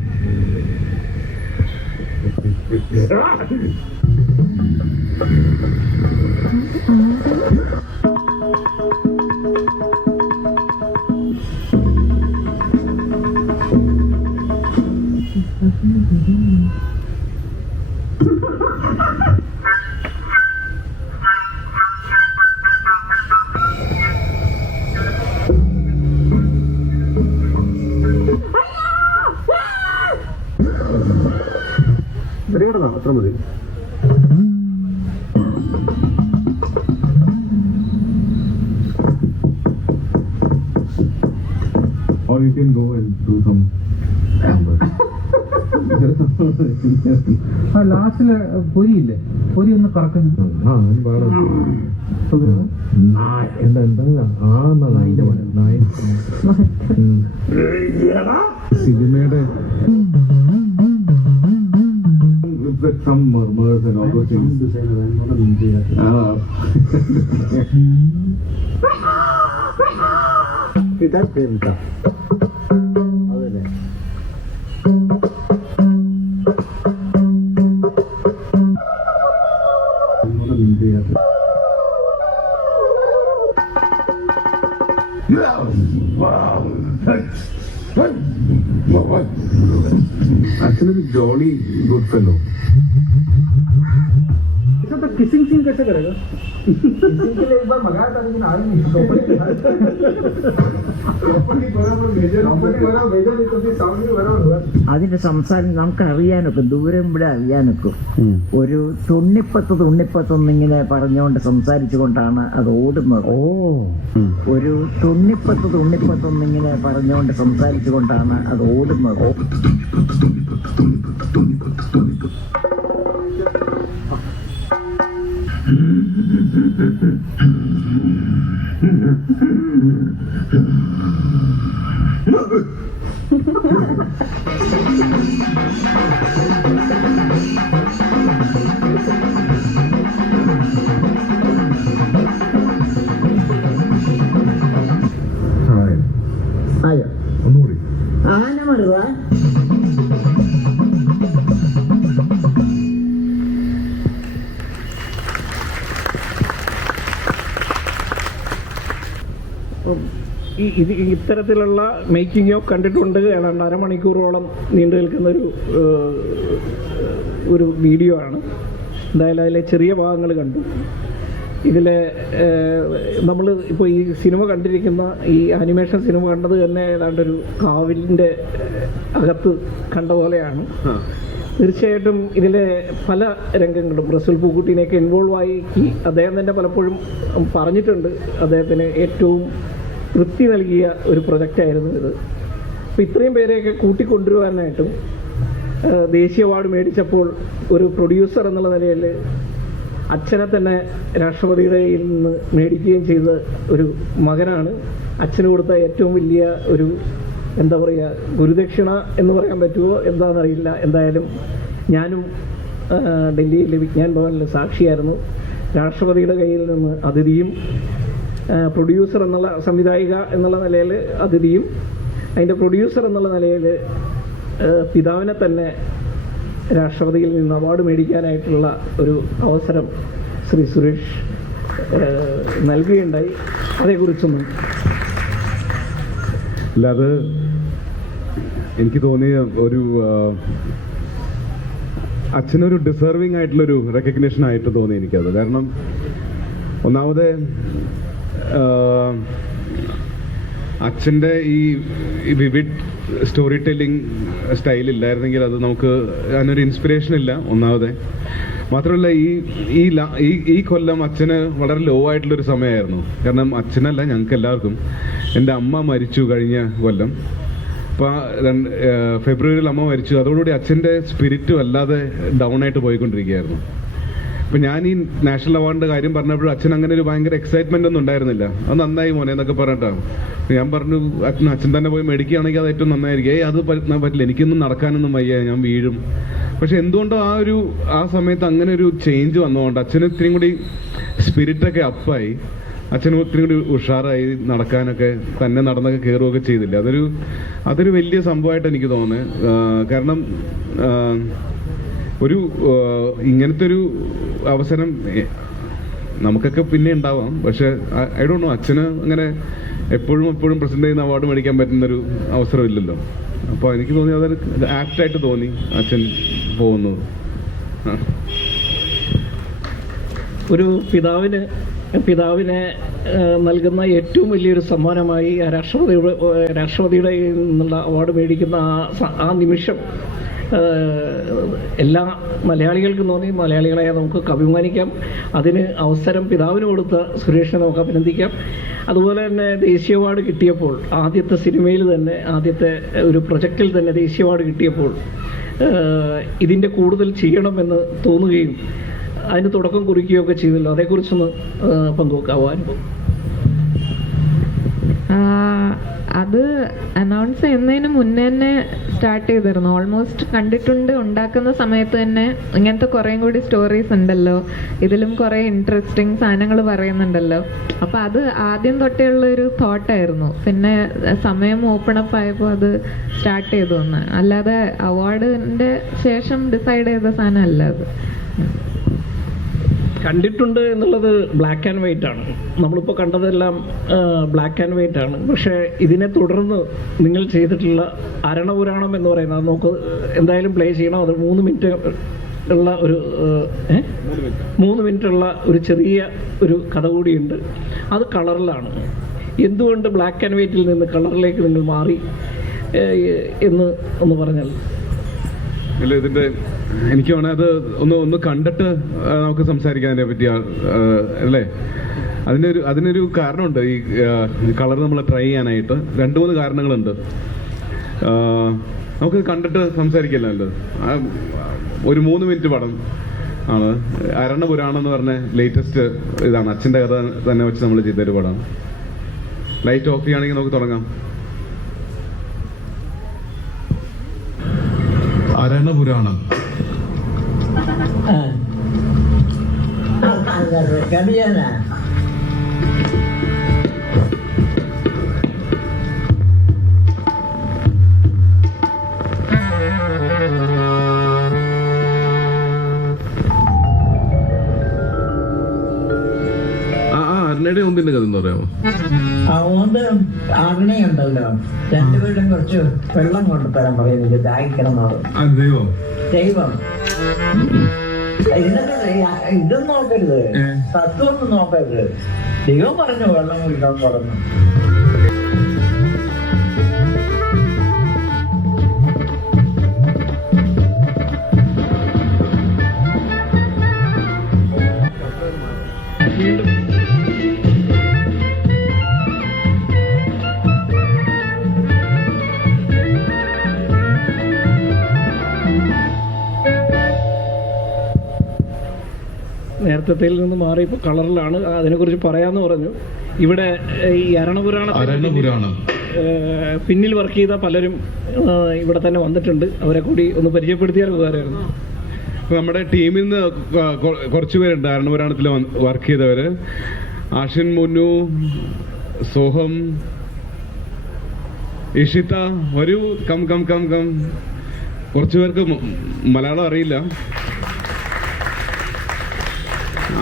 അത്ര മതി. Or you can go and do some ലാസ്റ്റില് പൊരിയില്ലേ, പൊരി ഒന്ന് കറക്കുന്നു. സിനിമയുടെ some murmurs and all those things. Kita pinta. Adele. Actually, jolly good fellow. Kissing scene कैसे करेगा? Kissing के लिए एक बार मंगाया था लेकिन आज नहीं. അതിന്റെ സംസാരം നമുക്ക് അറിയാനൊക്കെ, ദൂരം ഇവിടെ അറിയാനൊക്കെ. ഒരു തുണ്ണിപ്പത്തൊന്നിങ്ങനെ പറഞ്ഞുകൊണ്ട് സംസാരിച്ചു കൊണ്ടാണ് അത് ഓടുന്നത്. ഒരു തുണ്ണിപ്പത്തൊന്നിങ്ങനെ പറഞ്ഞുകൊണ്ട് സംസാരിച്ചു കൊണ്ടാണ് അത് ഓടുന്നത്. ആയോ ഒന്നുകൂടി ആന മറുക. ഇത് ഇത്തരത്തിലുള്ള മേക്കിംഗ് ഓഫ് കണ്ടിട്ടുണ്ട്. ഏതാണ്ട് അരമണിക്കൂറോളം നീണ്ടു നിൽക്കുന്ന ഒരു വീഡിയോ ആണ്. എന്തായാലും അതിലെ ചെറിയ ഭാഗങ്ങൾ കണ്ടു. ഇതിലെ നമ്മൾ ഇപ്പോൾ ഈ സിനിമ കണ്ടിരിക്കുന്ന ഈ ആനിമേഷൻ സിനിമ കണ്ടത് തന്നെ ഏതാണ്ടൊരു കാവിലിൻ്റെ അകത്ത് കണ്ട പോലെയാണ്. തീർച്ചയായിട്ടും ഇതിലെ പല രംഗങ്ങളും റസൂൽ പൂക്കുട്ടീനെയൊക്കെ ഇൻവോൾവ് ആക്കി അദ്ദേഹം തന്നെ പലപ്പോഴും പറഞ്ഞിട്ടുണ്ട്. അദ്ദേഹത്തിന് ഏറ്റവും തൃപ്തി നൽകിയ ഒരു പ്രൊജക്റ്റായിരുന്നു ഇത്. അപ്പോൾ ഇത്രയും പേരെയൊക്കെ കൂട്ടിക്കൊണ്ടുവരാനായിട്ടും ദേശീയ അവാർഡ് മേടിച്ചപ്പോൾ ഒരു പ്രൊഡ്യൂസർ എന്നുള്ള നിലയിൽ അച്ഛനെ തന്നെ രാഷ്ട്രപതിയുടെ കയ്യിൽ നിന്ന് മേടിക്കുകയും ചെയ്ത ഒരു മകനാണ്. അച്ഛന് കൊടുത്ത ഏറ്റവും വലിയ ഒരു എന്താ പറയുക, ഗുരുദക്ഷിണ എന്ന് പറയാൻ പറ്റുമോ എന്താണെന്നറിയില്ല. എന്തായാലും ഞാനും ഡൽഹിയിലെ വിജ്ഞാൻ ഭവനിൽ സാക്ഷിയായിരുന്നു. രാഷ്ട്രപതിയുടെ കയ്യിൽ നിന്ന് അതിഥിയും പ്രൊഡ്യൂസർ എന്നുള്ള സംവിധായിക എന്നുള്ള നിലയിൽ അതിഥിയും അതിൻ്റെ പ്രൊഡ്യൂസർ എന്നുള്ള നിലയിൽ പിതാവിനെ തന്നെ രാഷ്ട്രപതിയിൽ നിന്ന് അവാർഡ് മേടിക്കാനായിട്ടുള്ള ഒരു അവസരം ശ്രീ സുരേഷ് നൽകുകയുണ്ടായി. അതേക്കുറിച്ചൊന്നും അല്ല, അത് എനിക്ക് തോന്നിയ ഒരു അച്ഛനൊരു ഡിസേർവിങ് ആയിട്ടുള്ളൊരു റെക്കഗ്നേഷൻ ആയിട്ട് തോന്നി എനിക്കത്. കാരണം ഒന്നാമത് അച്ഛൻ്റെ ഈ വിവിഡ് സ്റ്റോറി ടെല്ലിംഗ് സ്റ്റൈൽ ഇല്ലായിരുന്നെങ്കിൽ അത് നമുക്ക് അതിനൊരു ഇൻസ്പിറേഷൻ ഇല്ല ഒന്നാമതെ. മാത്രമല്ല ഈ കൊല്ലം അച്ഛന് വളരെ ലോ ആയിട്ടുള്ളൊരു സമയമായിരുന്നു. കാരണം അച്ഛനല്ല, ഞങ്ങൾക്ക് എല്ലാവർക്കും. എൻ്റെ അമ്മ മരിച്ചു കഴിഞ്ഞ കൊല്ലം. അപ്പോൾ ഫെബ്രുവരിയിൽ അമ്മ മരിച്ചു. അതോടുകൂടി അച്ഛൻ്റെ സ്പിരിറ്റ് വല്ലാതെ ഡൗൺ ആയിട്ട് പോയിക്കൊണ്ടിരിക്കുകയായിരുന്നു. അപ്പം ഞാൻ ഈ നാഷണൽ അവാർഡിൻ്റെ കാര്യം പറഞ്ഞപ്പോഴും അച്ഛൻ അങ്ങനെ ഒരു ഭയങ്കര എക്സൈറ്റ്മെൻ്റ് ഒന്നും ഉണ്ടായിരുന്നില്ല. അത് നന്നായി മോനെ എന്നൊക്കെ പറഞ്ഞിട്ടാണ്. ഞാൻ പറഞ്ഞു അച്ഛൻ തന്നെ പോയി മേടിക്കുകയാണെങ്കിൽ അത് ഏറ്റവും നന്നായിരിക്കും. അത് പറ്റില്ല, എനിക്കൊന്നും നടക്കാനൊന്നും വയ്യ, ഞാൻ വീഴും. പക്ഷെ എന്തുകൊണ്ടോ ആ സമയത്ത് അങ്ങനെ ഒരു ചേഞ്ച് വന്നതുകൊണ്ട് അച്ഛന് ഇത്രയും കൂടി സ്പിരിറ്റൊക്കെ അപ്പായി. അച്ഛനും ഒത്തിരി കൂടി ഉഷാറായി നടക്കാനൊക്കെ, തന്നെ നടന്നൊക്കെ കയറുകയൊക്കെ ചെയ്തില്ല. അതൊരു വലിയ സംഭവമായിട്ട് എനിക്ക് തോന്നുന്നത്. കാരണം ഇങ്ങനത്തെ ഒരു അവസരം നമുക്കൊക്കെ പിന്നെ ഉണ്ടാവാം. പക്ഷെ ഐ ഡോണ്ട് നോ, അച്ഛന് അങ്ങനെ എപ്പോഴും പ്രസന്റ് ചെയ്യുന്ന അവാർഡ് മേടിക്കാൻ പറ്റുന്നൊരു അവസരം ഇല്ലല്ലോ. അപ്പോൾ എനിക്ക് തോന്നി അതൊരു ആക്റ്റായിട്ട് തോന്നി അച്ഛൻ പോകുന്നത്. ഒരു പിതാവിനെ നൽകുന്ന ഏറ്റവും വലിയൊരു സമ്മാനമായി രാഷ്ട്രപതിയുടെ നിന്നുള്ള അവാർഡ് മേടിക്കുന്ന ആ നിമിഷം എല്ലാ മലയാളികൾക്കും തോന്നി. മലയാളികളെ നമുക്ക് അഭിമാനിക്കാം. അതിന് അവസരം പിതാവിന് കൊടുത്ത സുരേഷിനെ നമുക്ക് അഭിനന്ദിക്കാം. അതുപോലെ തന്നെ ദേശീയ അവാർഡ് കിട്ടിയപ്പോൾ, ആദ്യത്തെ സിനിമയിൽ തന്നെ, ആദ്യത്തെ ഒരു പ്രൊജക്റ്റിൽ തന്നെ ദേശീയ അവാർഡ് കിട്ടിയപ്പോൾ ഇതിൻ്റെ കൂടുതൽ ചെയ്യണമെന്ന് തോന്നുകയും അതിന് തുടക്കം കുറിക്കുകയൊക്കെ ചെയ്തല്ലോ. അതേക്കുറിച്ചൊന്ന് പങ്കുവെക്കാവോ അനുഭവം? അത് അനൗൺസ് ചെയ്യുന്നതിന് മുന്നേ തന്നെ സ്റ്റാർട്ട് ചെയ്തിരുന്നു. ഓൾമോസ്റ്റ് കണ്ടിട്ടുണ്ട്. ഉണ്ടാക്കുന്ന സമയത്ത് തന്നെ ഇങ്ങനത്തെ കുറേ കൂടി സ്റ്റോറീസ് ഉണ്ടല്ലോ, ഇതിലും കുറേ ഇൻട്രസ്റ്റിംഗ് സാധനങ്ങൾ പറയുന്നുണ്ടല്ലോ. അപ്പം അത് ആദ്യം തൊട്ടേ ഉള്ളൊരു തോട്ടായിരുന്നു. പിന്നെ സമയം ഓപ്പൺ അപ്പ് ആയപ്പോൾ അത് സ്റ്റാർട്ട് ചെയ്തു വന്ന്. അല്ലാതെ അവാർഡിൻ്റെ ശേഷം ഡിസൈഡ് ചെയ്ത സാധനമല്ല അത്. കണ്ടിട്ടുണ്ട് എന്നുള്ളത് ബ്ലാക്ക് ആൻഡ് വൈറ്റ് ആണ്. നമ്മളിപ്പോൾ കണ്ടതെല്ലാം ബ്ലാക്ക് ആൻഡ് വൈറ്റ് ആണ്. പക്ഷേ ഇതിനെ തുടർന്ന് നിങ്ങൾ ചെയ്തിട്ടുള്ള അരണപുരാണം എന്ന് പറയുന്നത് അത് നമുക്ക് എന്തായാലും പ്ലേ ചെയ്യണം. അത് 3 മിനിറ്റ് ഉള്ള ഒരു 3 മിനിറ്റ് ഉള്ള ഒരു ചെറിയ ഒരു കഥ കൂടിയുണ്ട്. അത് കളറിലാണ്. എന്തുകൊണ്ട് ബ്ലാക്ക് ആൻഡ് വൈറ്റിൽ നിന്ന് കളറിലേക്ക് നിങ്ങൾ മാറി ഒന്ന് പറഞ്ഞാൽ? ഇല്ല, ഇതിൻ്റെ എനിക്ക് വേണേൽ അത് ഒന്ന് കണ്ടിട്ട് നമുക്ക് സംസാരിക്കാൻ അതിനെ പറ്റി, അല്ലേ? അതിനൊരു കാരണമുണ്ട്. ഈ കളർ നമ്മൾ ട്രൈ ചെയ്യാനായിട്ട് 2-3 കാരണങ്ങളുണ്ട്. നമുക്ക് കണ്ടിട്ട് സംസാരിക്കല്ലോ. ഒരു 3 മിനിറ്റ് പടം ആണ്. അരണപുരാണം എന്ന് പറഞ്ഞ ലേറ്റസ്റ്റ് ഇതാണ്. അച്ഛൻ്റെ കഥ തന്നെ വെച്ച് നമ്മൾ ചെയ്തൊരു പടം. ലൈറ്റ് ഓഫ് ചെയ്യുകയാണെങ്കിൽ നമുക്ക് തുടങ്ങാം. അരണപുരാണം. ആനയുടെ ഓന്തിന്റെ കഥ എന്ന് പറയാമോ? അതുകൊണ്ട് ആഗ്നയുണ്ടല്ലോ, രണ്ടുപേരും കുറച്ച് വെള്ളം കൊണ്ടുതരാൻ പറയുന്നത്, ദാഹിക്കണം ദൈവം ദൈവം. ഇതും നോക്കരുത്, സത്വമൊന്നും നോക്കരുത്. ദൈവം പറഞ്ഞു വെള്ളം കുടിക്കാൻ പറഞ്ഞു. നേരത്തേയിൽ നിന്ന് മാറി ഇപ്പോൾ കളറിലാണ്. അതിനെക്കുറിച്ച് പറയാമെന്ന് പറഞ്ഞു. ഇവിടെ ഈ അരണപുരാണം പിന്നിൽ വർക്ക് ചെയ്ത പലരും ഇവിടെ തന്നെ വന്നിട്ടുണ്ട്. അവരെ കൂടി ഒന്ന് പരിചയപ്പെടുത്തിയാൽ ഉപകാരമായിരുന്നു. നമ്മുടെ ടീമിൽ നിന്ന് കുറച്ച് പേരുണ്ട് അരണപുരാണത്തിൽ വർക്ക് ചെയ്തവര്. ആഷിൻ, മുന്നു, സോഹം, ഇഷിത. ഒരു കം കം കം കം. കുറച്ചു പേർക്ക് മലയാളം അറിയില്ല.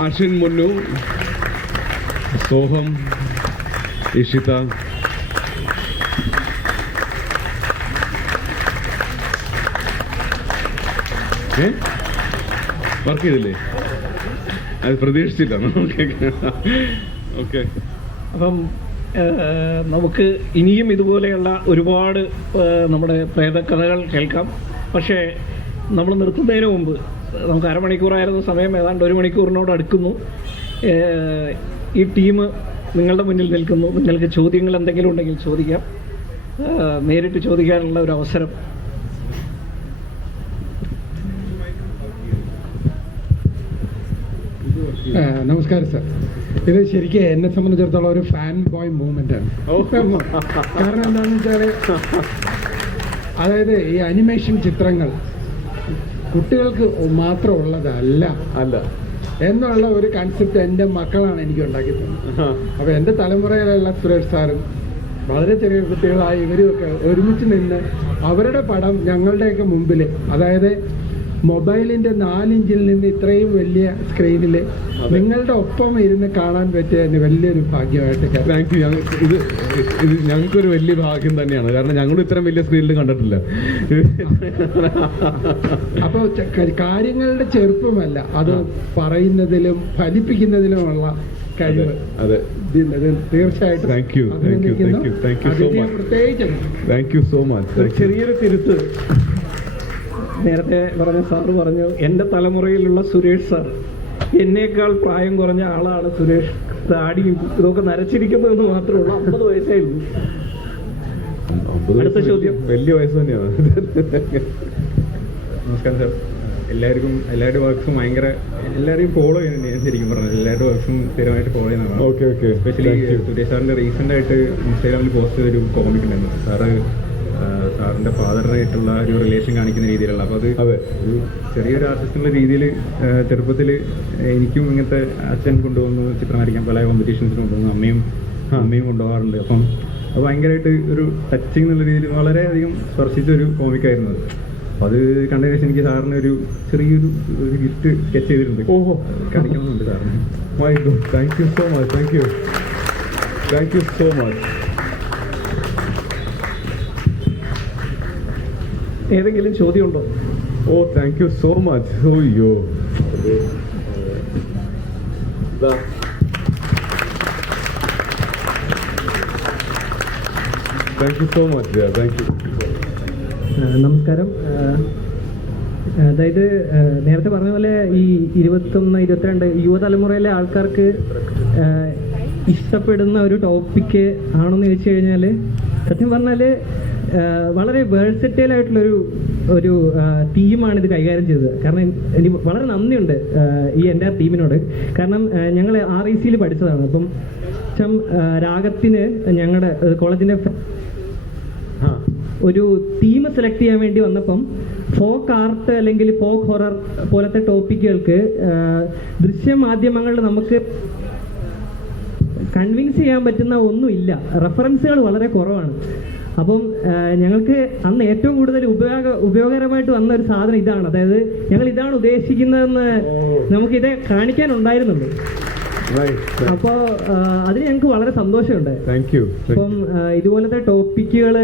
ആഷിൻ, മുന്നു, സോഹം, ഇഷിത. വർക്ക് ചെയ്തില്ലേ? അത് പ്രതീക്ഷിച്ചില്ല. ഓക്കെ. അപ്പം നമുക്ക് ഇനിയും ഇതുപോലെയുള്ള ഒരുപാട് നമ്മുടെ പ്രേതകഥകൾ കേൾക്കാം. പക്ഷേ നമ്മൾ നിർത്തുന്നതിന് മുമ്പ് നമുക്ക് അരമണിക്കൂറായിരുന്നു സമയം, ഏതാണ്ട് 1 മണിക്കൂറിനോട് അടുക്കുന്നു. ഈ ടീം നിങ്ങളുടെ മുന്നിൽ നിൽക്കുന്നു. നിങ്ങൾക്ക് ചോദ്യങ്ങൾ എന്തെങ്കിലും ഉണ്ടെങ്കിൽ ചോദിക്കാം. നേരിട്ട് ചോദിക്കാനുള്ള ഒരു അവസരം. നമസ്കാരം സർ. ഇത് ശരിക്കും എന്നെ സംബന്ധിച്ചിടത്തോളം ഒരു ഫാൻ ബോയ് മൂവ്മെന്റ് ആണ്. കാരണം എന്താണെന്ന് വെച്ചാൽ, അതായത് ഈ അനിമേഷൻ ചിത്രങ്ങൾ കുട്ടികൾക്ക് മാത്രമുള്ളതല്ല എന്നുള്ള ഒരു കൺസെപ്റ്റ് എൻ്റെ മക്കളാണ് എനിക്ക് ഉണ്ടാക്കി തന്നത്. അപ്പോൾ എൻ്റെ തലമുറയിലുള്ള സുരേഷ് സാറും വളരെ ചെറിയ കുട്ടികളായ ഇവരുമൊക്കെ ഒരുമിച്ച് നിന്ന് അവരുടെ പടം ഞങ്ങളുടെയൊക്കെ മുമ്പിൽ, അതായത് മൊബൈലിൻ്റെ 4 ഇഞ്ചിൽ നിന്ന് ഇത്രയും വലിയ സ്ക്രീനിൽ നിങ്ങളുടെ ഒപ്പം ഇരുന്ന് കാണാൻ പറ്റിയ വലിയൊരു ഭാഗ്യമായിട്ട്. Thank you. ഇത് ഞങ്ങൾക്കൊരു വലിയ ഭാഗ്യം തന്നെയാണ്. കാരണം ഞങ്ങൾ ഇത്രയും വലിയ സ്ക്രീനിൽ കണ്ടിട്ടില്ല. അപ്പോൾ കാര്യങ്ങളുടെ ചെറുപ്പമല്ല, അത് പറയുന്നതിലും ഫലിപ്പിക്കുന്നതിലുമുള്ള കഴിവ്. അതെ, തീർച്ചയായിട്ടും. Thank you so much. പ്രത്യേകിച്ച് താങ്ക് യു സോ മച്ച്. ചെറിയൊരു തിരുത്ത്. നേരത്തെ പറഞ്ഞ സാറ് പറഞ്ഞു, എൻ്റെ തലമുറയിലുള്ള സുരേഷ് സാർ, എന്നേക്കാൾ പ്രായം കുറഞ്ഞ ആളാണ് സുരേഷ്. താടിയും ഇതൊക്കെ നരച്ചിരിക്കുന്നതെന്ന് മാത്രമേ ഉള്ളൂ. 50 വയസ്സായിരുന്നു. അടുത്ത ചോദ്യം. വലിയ വയസ്സ് തന്നെയാണ്. നമസ്കാരം സാർ. എല്ലാവരുടെ വർക്ക്സും ഭയങ്കര എല്ലാവരെയും ഫോളോ ചെയ്യുന്നുണ്ട്. ഞാൻ ശരിക്കും പറഞ്ഞത് എല്ലാവരുടെ വർക്ക്സും സ്ഥിരമായിട്ട് ഫോളോ ചെയ്യുന്നതാണ്. ഓക്കെ. എസ്പെഷ്യലി സുരേഷ് സാറിൻ്റെ റീസെൻ്റ് ആയിട്ട് ഇൻസ്റ്റാഗ്രാമിൽ പോസ്റ്റ് ചെയ്തൊരു കോമിക് ഉണ്ടായിരുന്നു. സാറിൻ്റെ ഫാദറിനായിട്ടുള്ള ഒരു റിലേഷൻ കാണിക്കുന്ന രീതിയിലുള്ള. അപ്പോൾ അത് ഒരു ചെറിയൊരു ആർട്ടിസ്റ്റിൻ്റെ രീതിയിൽ ചെറുപ്പത്തിൽ എനിക്കും ഇങ്ങനത്തെ അച്ഛൻ കൊണ്ടുവന്ന് ചിത്രം വരയ്ക്കാൻ പല കോമ്പറ്റീഷൻസിന് കൊണ്ടുവന്ന് അമ്മയും കൊണ്ടുപോകാറുണ്ട്. അപ്പം അത് ഭയങ്കരമായിട്ട് ഒരു ടച്ചിങ് എന്നുള്ള രീതിയിൽ വളരെയധികം സ്പർശിച്ചൊരു കോമിക്കായിരുന്നു അത്. അപ്പോൾ അത് കണ്ടതിന് ശേഷം എനിക്ക് സാറിന് ഒരു ചെറിയൊരു ഗിഫ്റ്റ് സ്കെച്ച് ചെയ്തിട്ടുണ്ട്. കാണിക്കണമെന്നുണ്ട് സാറിന്. My God, thank you so much. Thank you so much. ഏതെങ്കിലും ചോദ്യമുണ്ടോ? Thank you so much. ഓയ്യോ, thank you so much. Thank you. നമസ്കാരം. അതായത് നേരത്തെ പറഞ്ഞ പോലെ ഈ 21, 22 യുവതലമുറയിലെ ആൾക്കാർക്ക് ഇഷ്ടപ്പെടുന്ന ഒരു ടോപ്പിക്ക് ആണെന്ന് ചോദിച്ചു കഴിഞ്ഞാൽ, സത്യം പറഞ്ഞാൽ വളരെ വേഴ്സറ്റൈൽ ആയിട്ടുള്ളൊരു തീമാണ് ഇത് കൈകാര്യം ചെയ്തത്. കാരണം എനിക്ക് വളരെ നന്ദിയുണ്ട് ഈ എൻ്റെ ടീമിനോട്. കാരണം ഞങ്ങൾ RECയിൽ പഠിച്ചതാണ്. അപ്പം രാഗത്തിന് ഞങ്ങളുടെ കോളേജിൻ്റെ ഒരു തീം സെലക്ട് ചെയ്യാൻ വേണ്ടി വന്നപ്പം ഫോക്ക് ആർട്ട് അല്ലെങ്കിൽ ഫോക്ക് ഹൊറർ പോലത്തെ ടോപ്പിക്കുകൾക്ക് ദൃശ്യമാധ്യമങ്ങളിൽ നമുക്ക് കൺവിൻസ് ചെയ്യാൻ പറ്റുന്ന ഒന്നുമില്ല. റെഫറൻസുകൾ വളരെ കുറവാണ്. അപ്പം ഞങ്ങൾക്ക് അന്ന് ഏറ്റവും കൂടുതൽ ഉപയോഗകരമായിട്ട് വന്ന ഒരു സാധനം ഇതാണ്. അതായത് ഞങ്ങൾ ഇതാണ് ഉദ്ദേശിക്കുന്നതെന്ന് നമുക്കിത് കാണിക്കാനുണ്ടായിരുന്നുള്ളൂ. അപ്പോൾ അതിന് ഞങ്ങൾക്ക് വളരെ സന്തോഷമുണ്ട്. Thank you. അപ്പം ഇതുപോലത്തെ ടോപ്പിക്കുകൾ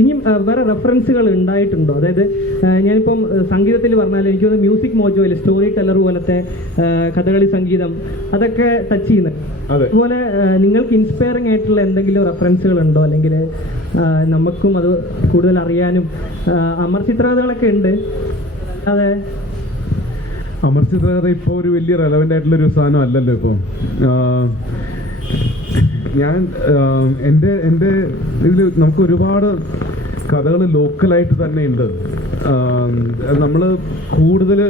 ഇനിയും വേറെ റെഫറൻസുകൾ ഉണ്ടായിട്ടുണ്ടോ? അതായത് ഞാനിപ്പം സംഗീതത്തിൽ പറഞ്ഞാൽ എനിക്ക് തോന്നുന്നു മ്യൂസിക് മോജോയിൽ സ്റ്റോറി ടെല്ലർ പോലത്തെ കഥകളി സംഗീതം അതൊക്കെ ടച്ച് ചെയ്യുന്നത്. അതുപോലെ നിങ്ങൾക്ക് ഇൻസ്പയറിംഗ് ആയിട്ടുള്ള എന്തെങ്കിലും റെഫറൻസുകൾ ഉണ്ടോ? അല്ലെങ്കിൽ നമുക്കും അത് കൂടുതൽ അറിയാനും അമർ ചിത്രകഥകളൊക്കെ ഉണ്ട്. അതെ, അമർ ചിത്രകഥ ഇപ്പോൾ ഒരു വലിയ റെലവൻ്റ് ആയിട്ടുള്ളൊരു സാധനം അല്ലല്ലോ ഇപ്പോൾ. ഞാൻ എൻ്റെ ഇതിൽ നമുക്ക് ഒരുപാട് കഥകൾ ലോക്കലായിട്ട് തന്നെ ഉണ്ട്. നമ്മൾ കൂടുതൽ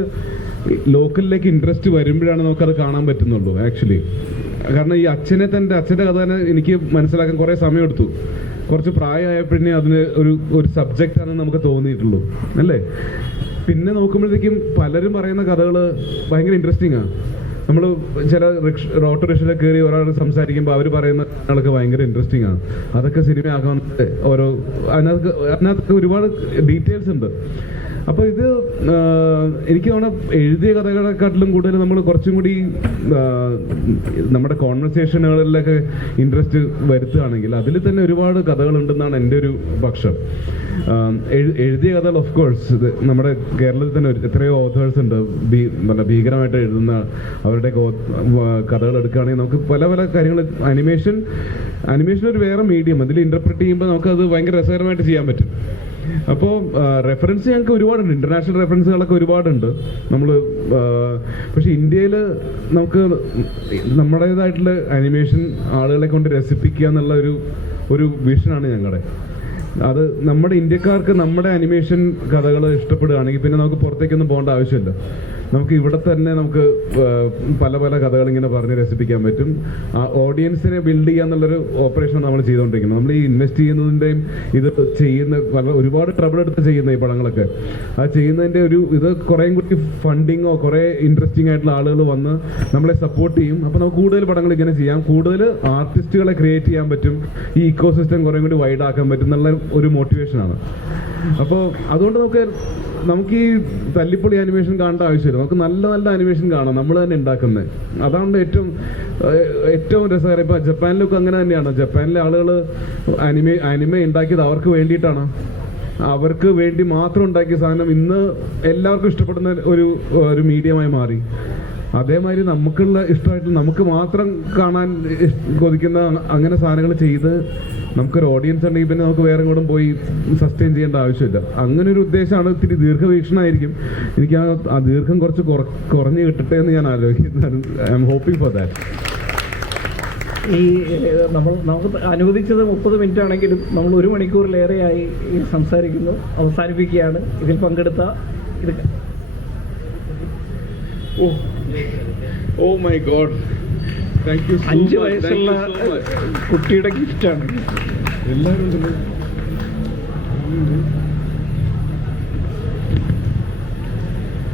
ലോക്കലിലേക്ക് ഇൻട്രസ്റ്റ് വരുമ്പോഴാണ് നമുക്കത് കാണാൻ പറ്റുന്നുള്ളൂ ആക്ച്വലി. കാരണം ഈ അച്ഛൻ്റെ കഥ തന്നെ എനിക്ക് മനസ്സിലാക്കാൻ കുറേ സമയമെടുത്തു. കുറച്ച് പ്രായമായപ്പോഴേ അതിന് ഒരു സബ്ജക്റ്റാണെന്ന് നമുക്ക് തോന്നിയിട്ടുള്ളൂ അല്ലേ. പിന്നെ നോക്കുമ്പോഴത്തേക്കും പലരും പറയുന്ന കഥകൾ ഭയങ്കര ഇൻട്രസ്റ്റിംഗ് ആണ്. നമ്മൾ ചില ഓട്ടോറിക്ഷയിലൊക്കെ കയറി ഒരാൾ സംസാരിക്കുമ്പോൾ അവർ പറയുന്ന ആൾക്ക് ഭയങ്കര ഇൻട്രസ്റ്റിംഗ് ആണ്. അതൊക്കെ സിനിമയാകാൻ ഓരോ അതിനകത്തൊക്കെ ഒരുപാട് ഡീറ്റെയിൽസ് ഉണ്ട്. അപ്പോൾ ഇത് എനിക്ക് തോന്നുന്നു എഴുതിയ കഥകളെക്കാട്ടിലും കൂടുതൽ നമ്മൾ കുറച്ചും കൂടി നമ്മുടെ കോൺവെർസേഷനുകളിലൊക്കെ ഇൻട്രസ്റ്റ് വരുത്തുകയാണെങ്കിൽ അതിൽ തന്നെ ഒരുപാട് കഥകളുണ്ടെന്നാണ് എൻ്റെ ഒരു പക്ഷം. എഴുതിയ കഥകൾ ഓഫ് കോഴ്സ് ഇത് നമ്മുടെ കേരളത്തിൽ തന്നെ എത്രയോ ഓഥേഴ്സ് ഉണ്ട് ഭീകരമായിട്ട് എഴുതുന്ന അവരുടെ കഥകൾ എടുക്കുകയാണെങ്കിൽ നമുക്ക് പല പല കാര്യങ്ങൾ അനിമേഷൻ ഒരു വേറെ മീഡിയം അതിൽ ഇൻ്റർപ്രറ്റ് ചെയ്യുമ്പോൾ നമുക്കത് ഭയങ്കര രസകരമായിട്ട് ചെയ്യാൻ പറ്റും. അപ്പോൾ റെഫറൻസ് ഞങ്ങൾക്ക് ഒരുപാടുണ്ട്, ഇൻ്റർനാഷണൽ റെഫറൻസുകളൊക്കെ ഒരുപാടുണ്ട് നമ്മൾ. പക്ഷെ ഇന്ത്യയിൽ നമുക്ക് നമ്മുടേതായിട്ടുള്ള അനിമേഷൻ ആളുകളെ കൊണ്ട് രസിപ്പിക്കുക എന്നുള്ള ഒരു വിഷനാണ് ഞങ്ങളുടെ. അത് നമ്മുടെ ഇന്ത്യക്കാർക്ക് നമ്മുടെ അനിമേഷൻ കഥകൾ ഇഷ്ടപ്പെടുകയാണെങ്കിൽ പിന്നെ നമുക്ക് പുറത്തേക്കൊന്നും പോകേണ്ട ആവശ്യമില്ല. നമുക്ക് ഇവിടെ തന്നെ നമുക്ക് പല പല കഥകൾ ഇങ്ങനെ പറഞ്ഞ് രസിപ്പിക്കാൻ പറ്റും. ആ ഓഡിയൻസിനെ ബിൽഡ് ചെയ്യുക എന്നുള്ളൊരു ഓപ്പറേഷൻ നമ്മൾ ചെയ്തുകൊണ്ടിരിക്കുന്നത്. നമ്മൾ ഈ ഇൻവെസ്റ്റ് ചെയ്യുന്നതിൻ്റെയും ഇത് ഒരുപാട് ട്രബിൾ എടുത്ത് ചെയ്യുന്ന ഈ പടങ്ങളൊക്കെ അത് ചെയ്യുന്നതിൻ്റെ ഇത് കുറേ കൂടി ഫണ്ടിങ്ങോ കുറേ ഇൻട്രസ്റ്റിംഗ് ആയിട്ടുള്ള ആളുകൾ വന്ന് നമ്മളെ സപ്പോർട്ട് ചെയ്യും. അപ്പോൾ നമുക്ക് കൂടുതൽ പടങ്ങൾ ഇങ്ങനെ ചെയ്യാം, കൂടുതൽ ആർട്ടിസ്റ്റുകളെ ക്രിയേറ്റ് ചെയ്യാൻ പറ്റും, ഈ ഇക്കോ സിസ്റ്റം കുറേ കൂടി വൈഡ് ആക്കാൻ പറ്റും എന്നുള്ള ഒരു മോട്ടിവേഷനാണ്. അപ്പോൾ അതുകൊണ്ട് നമുക്ക് ഈ തല്ലിപ്പൊളി അനിമേഷൻ കാണേണ്ട ആവശ്യമില്ല. നമുക്ക് നല്ല നല്ല അനിമേഷൻ കാണാം, നമ്മൾ തന്നെ ഉണ്ടാക്കുന്നത്. അതാണ് ഏറ്റവും രസകരം. ഇപ്പം ജപ്പാനിലൊക്കെ അങ്ങനെ തന്നെയാണ്. ജപ്പാനിലെ ആളുകൾ അനിമ ഉണ്ടാക്കിയത് അവർക്ക് വേണ്ടിയിട്ടാണ്. അവർക്ക് വേണ്ടി മാത്രം ഉണ്ടാക്കിയ സാധനം ഇന്ന് എല്ലാവർക്കും ഇഷ്ടപ്പെടുന്ന ഒരു മീഡിയമായി മാറി. അതേമാതിരി നമുക്കുള്ള ഇഷ്ടമായിട്ടുള്ള നമുക്ക് മാത്രം കാണാൻ കൊതിക്കുന്ന അങ്ങനെ സാധനങ്ങൾ ചെയ്ത് നമുക്കൊരു ഓഡിയൻസ് ഉണ്ടെങ്കിൽ പിന്നെ നമുക്ക് വേറെ കൂടെ പോയി സസ്റ്റെയിൻ ചെയ്യേണ്ട ആവശ്യമില്ല. അങ്ങനെ ഒരു ഉദ്ദേശമാണ്. ഇത്തിരി ദീർഘവീക്ഷണമായിരിക്കും. എനിക്ക് ആ ദീർഘം കുറച്ച് കുറഞ്ഞ് കിട്ടട്ടെ എന്ന് ഞാൻ ആലോചിക്കുന്നു. I am hoping for that. നമുക്ക് അനുവദിച്ചത് 30 മിനിറ്റ് ആണെങ്കിലും നമ്മൾ 1 മണിക്കൂറിലേറെയായി സംസാരിക്കുന്നു. അവസാനിപ്പിക്കുകയാണ്. ഇതിൽ പങ്കെടുത്ത oh my God, thank you. 5 വയസ്സുള്ള കുട്ടിയുടെ ഗിഫ്റ്റാണ്. എല്ലാവരും ഉണ്ടല്ലോ.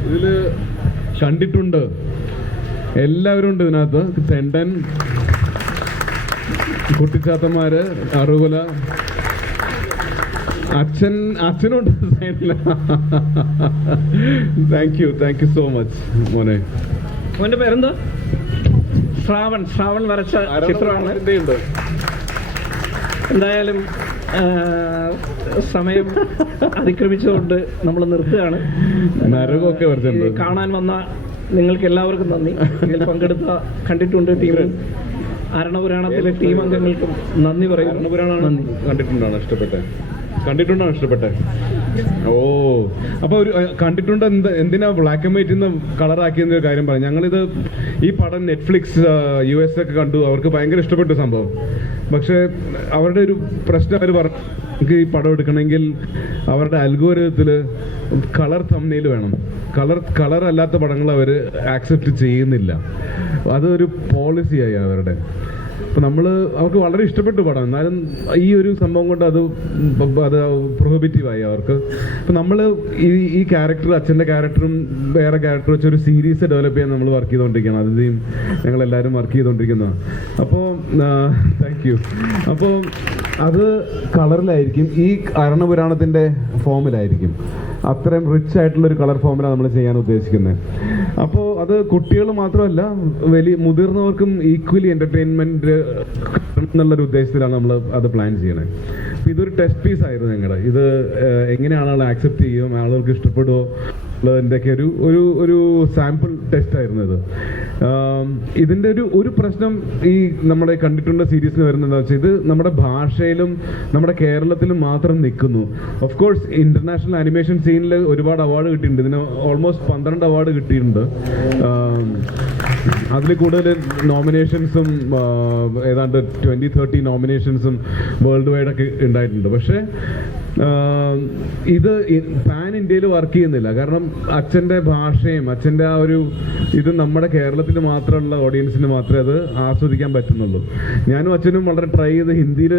ഇതില് കണ്ടിട്ടുണ്ട്, എല്ലാവരും ഉണ്ട് ഇതിനകത്ത്. തെണ്ടൻ, കുട്ടിച്ചാത്തന്മാര്, അറുകുല, അച്ഛനുണ്ട് സൈഡില്. താങ്ക് യു സോ മച്ച് മോനെ. മോന്റെ പേരെന്താ? ശ്രാവൺ വരച്ച ചിത്രമാണ്. എന്തായാലും സമയം അതിക്രമിച്ചുകൊണ്ട് നമ്മൾ നിർത്തുകയാണ്. കാണാൻ വന്ന നിങ്ങൾക്ക് എല്ലാവർക്കും നന്ദി. ഇതിൽ പങ്കെടുത്ത കണ്ടിട്ടുണ്ട് ടീമിനും അരണപുരാണത്തിലെ ടീം അംഗങ്ങൾക്കും നന്ദി പറയും. കണ്ടിട്ടുണ്ടാണ് ഇഷ്ടപ്പെട്ടെ. ഓ, അപ്പൊ കണ്ടിട്ടുണ്ട്. എന്തിനാ ബ്ലാക്ക് ആൻഡ് വൈറ്റ് കളറാക്കിയെന്ന ഒരു കാര്യം പറയാം. ഞങ്ങളിത് ഈ പടം നെറ്റ്ഫ്ലിക്സ് US ഒക്കെ കണ്ടു. അവർക്ക് ഭയങ്കര ഇഷ്ടപ്പെട്ടു സംഭവം. പക്ഷെ അവരുടെ ഒരു പ്രശ്നം അവർ പറഞ്ഞു, നമുക്ക് ഈ പടം എടുക്കണമെങ്കിൽ അവരുടെ അൽഗോരിതത്തിൽ കളർ തംബ്നെയിൽ വേണം. കളർ അല്ലാത്ത പടങ്ങൾ അവർ ആക്സെപ്റ്റ് ചെയ്യുന്നില്ല. അതൊരു പോളിസിയായി അവരുടെ. അപ്പം അവർക്ക് വളരെ ഇഷ്ടപ്പെട്ടു പടം. എന്നാലും ഈ ഒരു സംഭവം കൊണ്ട് അത് പ്രൊഹിബിറ്റീവായി അവർക്ക്. അപ്പം നമ്മൾ ഈ ക്യാരക്ടർ, അച്ഛൻ്റെ ക്യാരക്ടറും വേറെ ക്യാരക്ടർ വെച്ച് ഒരു സീരീസ് ഡെവലപ്പ് ചെയ്യാൻ നമ്മൾ വർക്ക് ചെയ്തുകൊണ്ടിരിക്കുകയാണ്. അതിൻ്റെയും ഞങ്ങളെല്ലാവരും വർക്ക് ചെയ്തുകൊണ്ടിരിക്കുന്നതാണ്. അപ്പോൾ താങ്ക് യു. അപ്പോൾ അത് കളറിലായിരിക്കും, ഈ അരണപുരാണത്തിൻ്റെ ഫോമിലായിരിക്കും. അത്രയും റിച്ച് ആയിട്ടുള്ളൊരു കളർ ഫോമിലാണ് നമ്മൾ ചെയ്യാൻ ഉദ്ദേശിക്കുന്നത്. അപ്പോൾ അത് കുട്ടികൾ മാത്രമല്ല വലിയ മുതിർന്നവർക്കും ഈക്വലി എന്റർടൈൻമെന്റ് എന്നുള്ളൊരു ഉദ്ദേശത്തിലാണ് നമ്മൾ അത് പ്ലാൻ ചെയ്യണത്. അപ്പോൾ ഇതൊരു ടെസ്റ്റ് പീസ് ആയിരുന്നു ഞങ്ങളുടെ. ഇത് എങ്ങനെയാണ് ആളുകൾ ആക്സെപ്റ്റ് ചെയ്യും, ആളുകൾക്ക് ഇഷ്ടപ്പെടുമോ ഉള്ളതിൻ്റെയൊക്കെ ഒരു സാമ്പിൾ ടെസ്റ്റ് ആയിരുന്നു ഇത്. ഇതിൻ്റെ ഒരു പ്രശ്നം ഈ നമ്മളെ കണ്ടിട്ടുള്ള സീരീസിന് വരുന്നതെന്ന് വെച്ചാൽ ഇത് നമ്മുടെ ഭാഷയിലും നമ്മുടെ കേരളത്തിലും മാത്രം നിൽക്കുന്നു. ഓഫ് കോഴ്സ് ഇന്റർനാഷണൽ ആനിമേഷൻ സീനിൽ ഒരുപാട് അവാർഡ് കിട്ടിയിട്ടുണ്ട്. ഇതിന് ഓൾമോസ്റ്റ് 12 അവാർഡ് കിട്ടിയിട്ടുണ്ട്. അതിൽ കൂടുതൽ നോമിനേഷൻസും ഏതാണ്ട് 20-30 നോമിനേഷൻസും വേൾഡ് വൈഡ് ഒക്കെ ഉണ്ടായിട്ടുണ്ട്. പക്ഷേ ഇത് പാൻ ഇന്ത്യയിൽ വർക്ക് ചെയ്യുന്നില്ല. കാരണം അച്ഛൻ്റെ ഭാഷയും അച്ഛൻ്റെ ആ ഒരു ഇത് നമ്മുടെ കേരളത്തിൽ മാത്രമുള്ള ഓഡിയൻസിന് മാത്രമേ അത് ആസ്വദിക്കാൻ പറ്റുന്നുള്ളൂ. ഞാനും അച്ഛനും വളരെ ട്രൈ ചെയ്ത് ഹിന്ദിയിൽ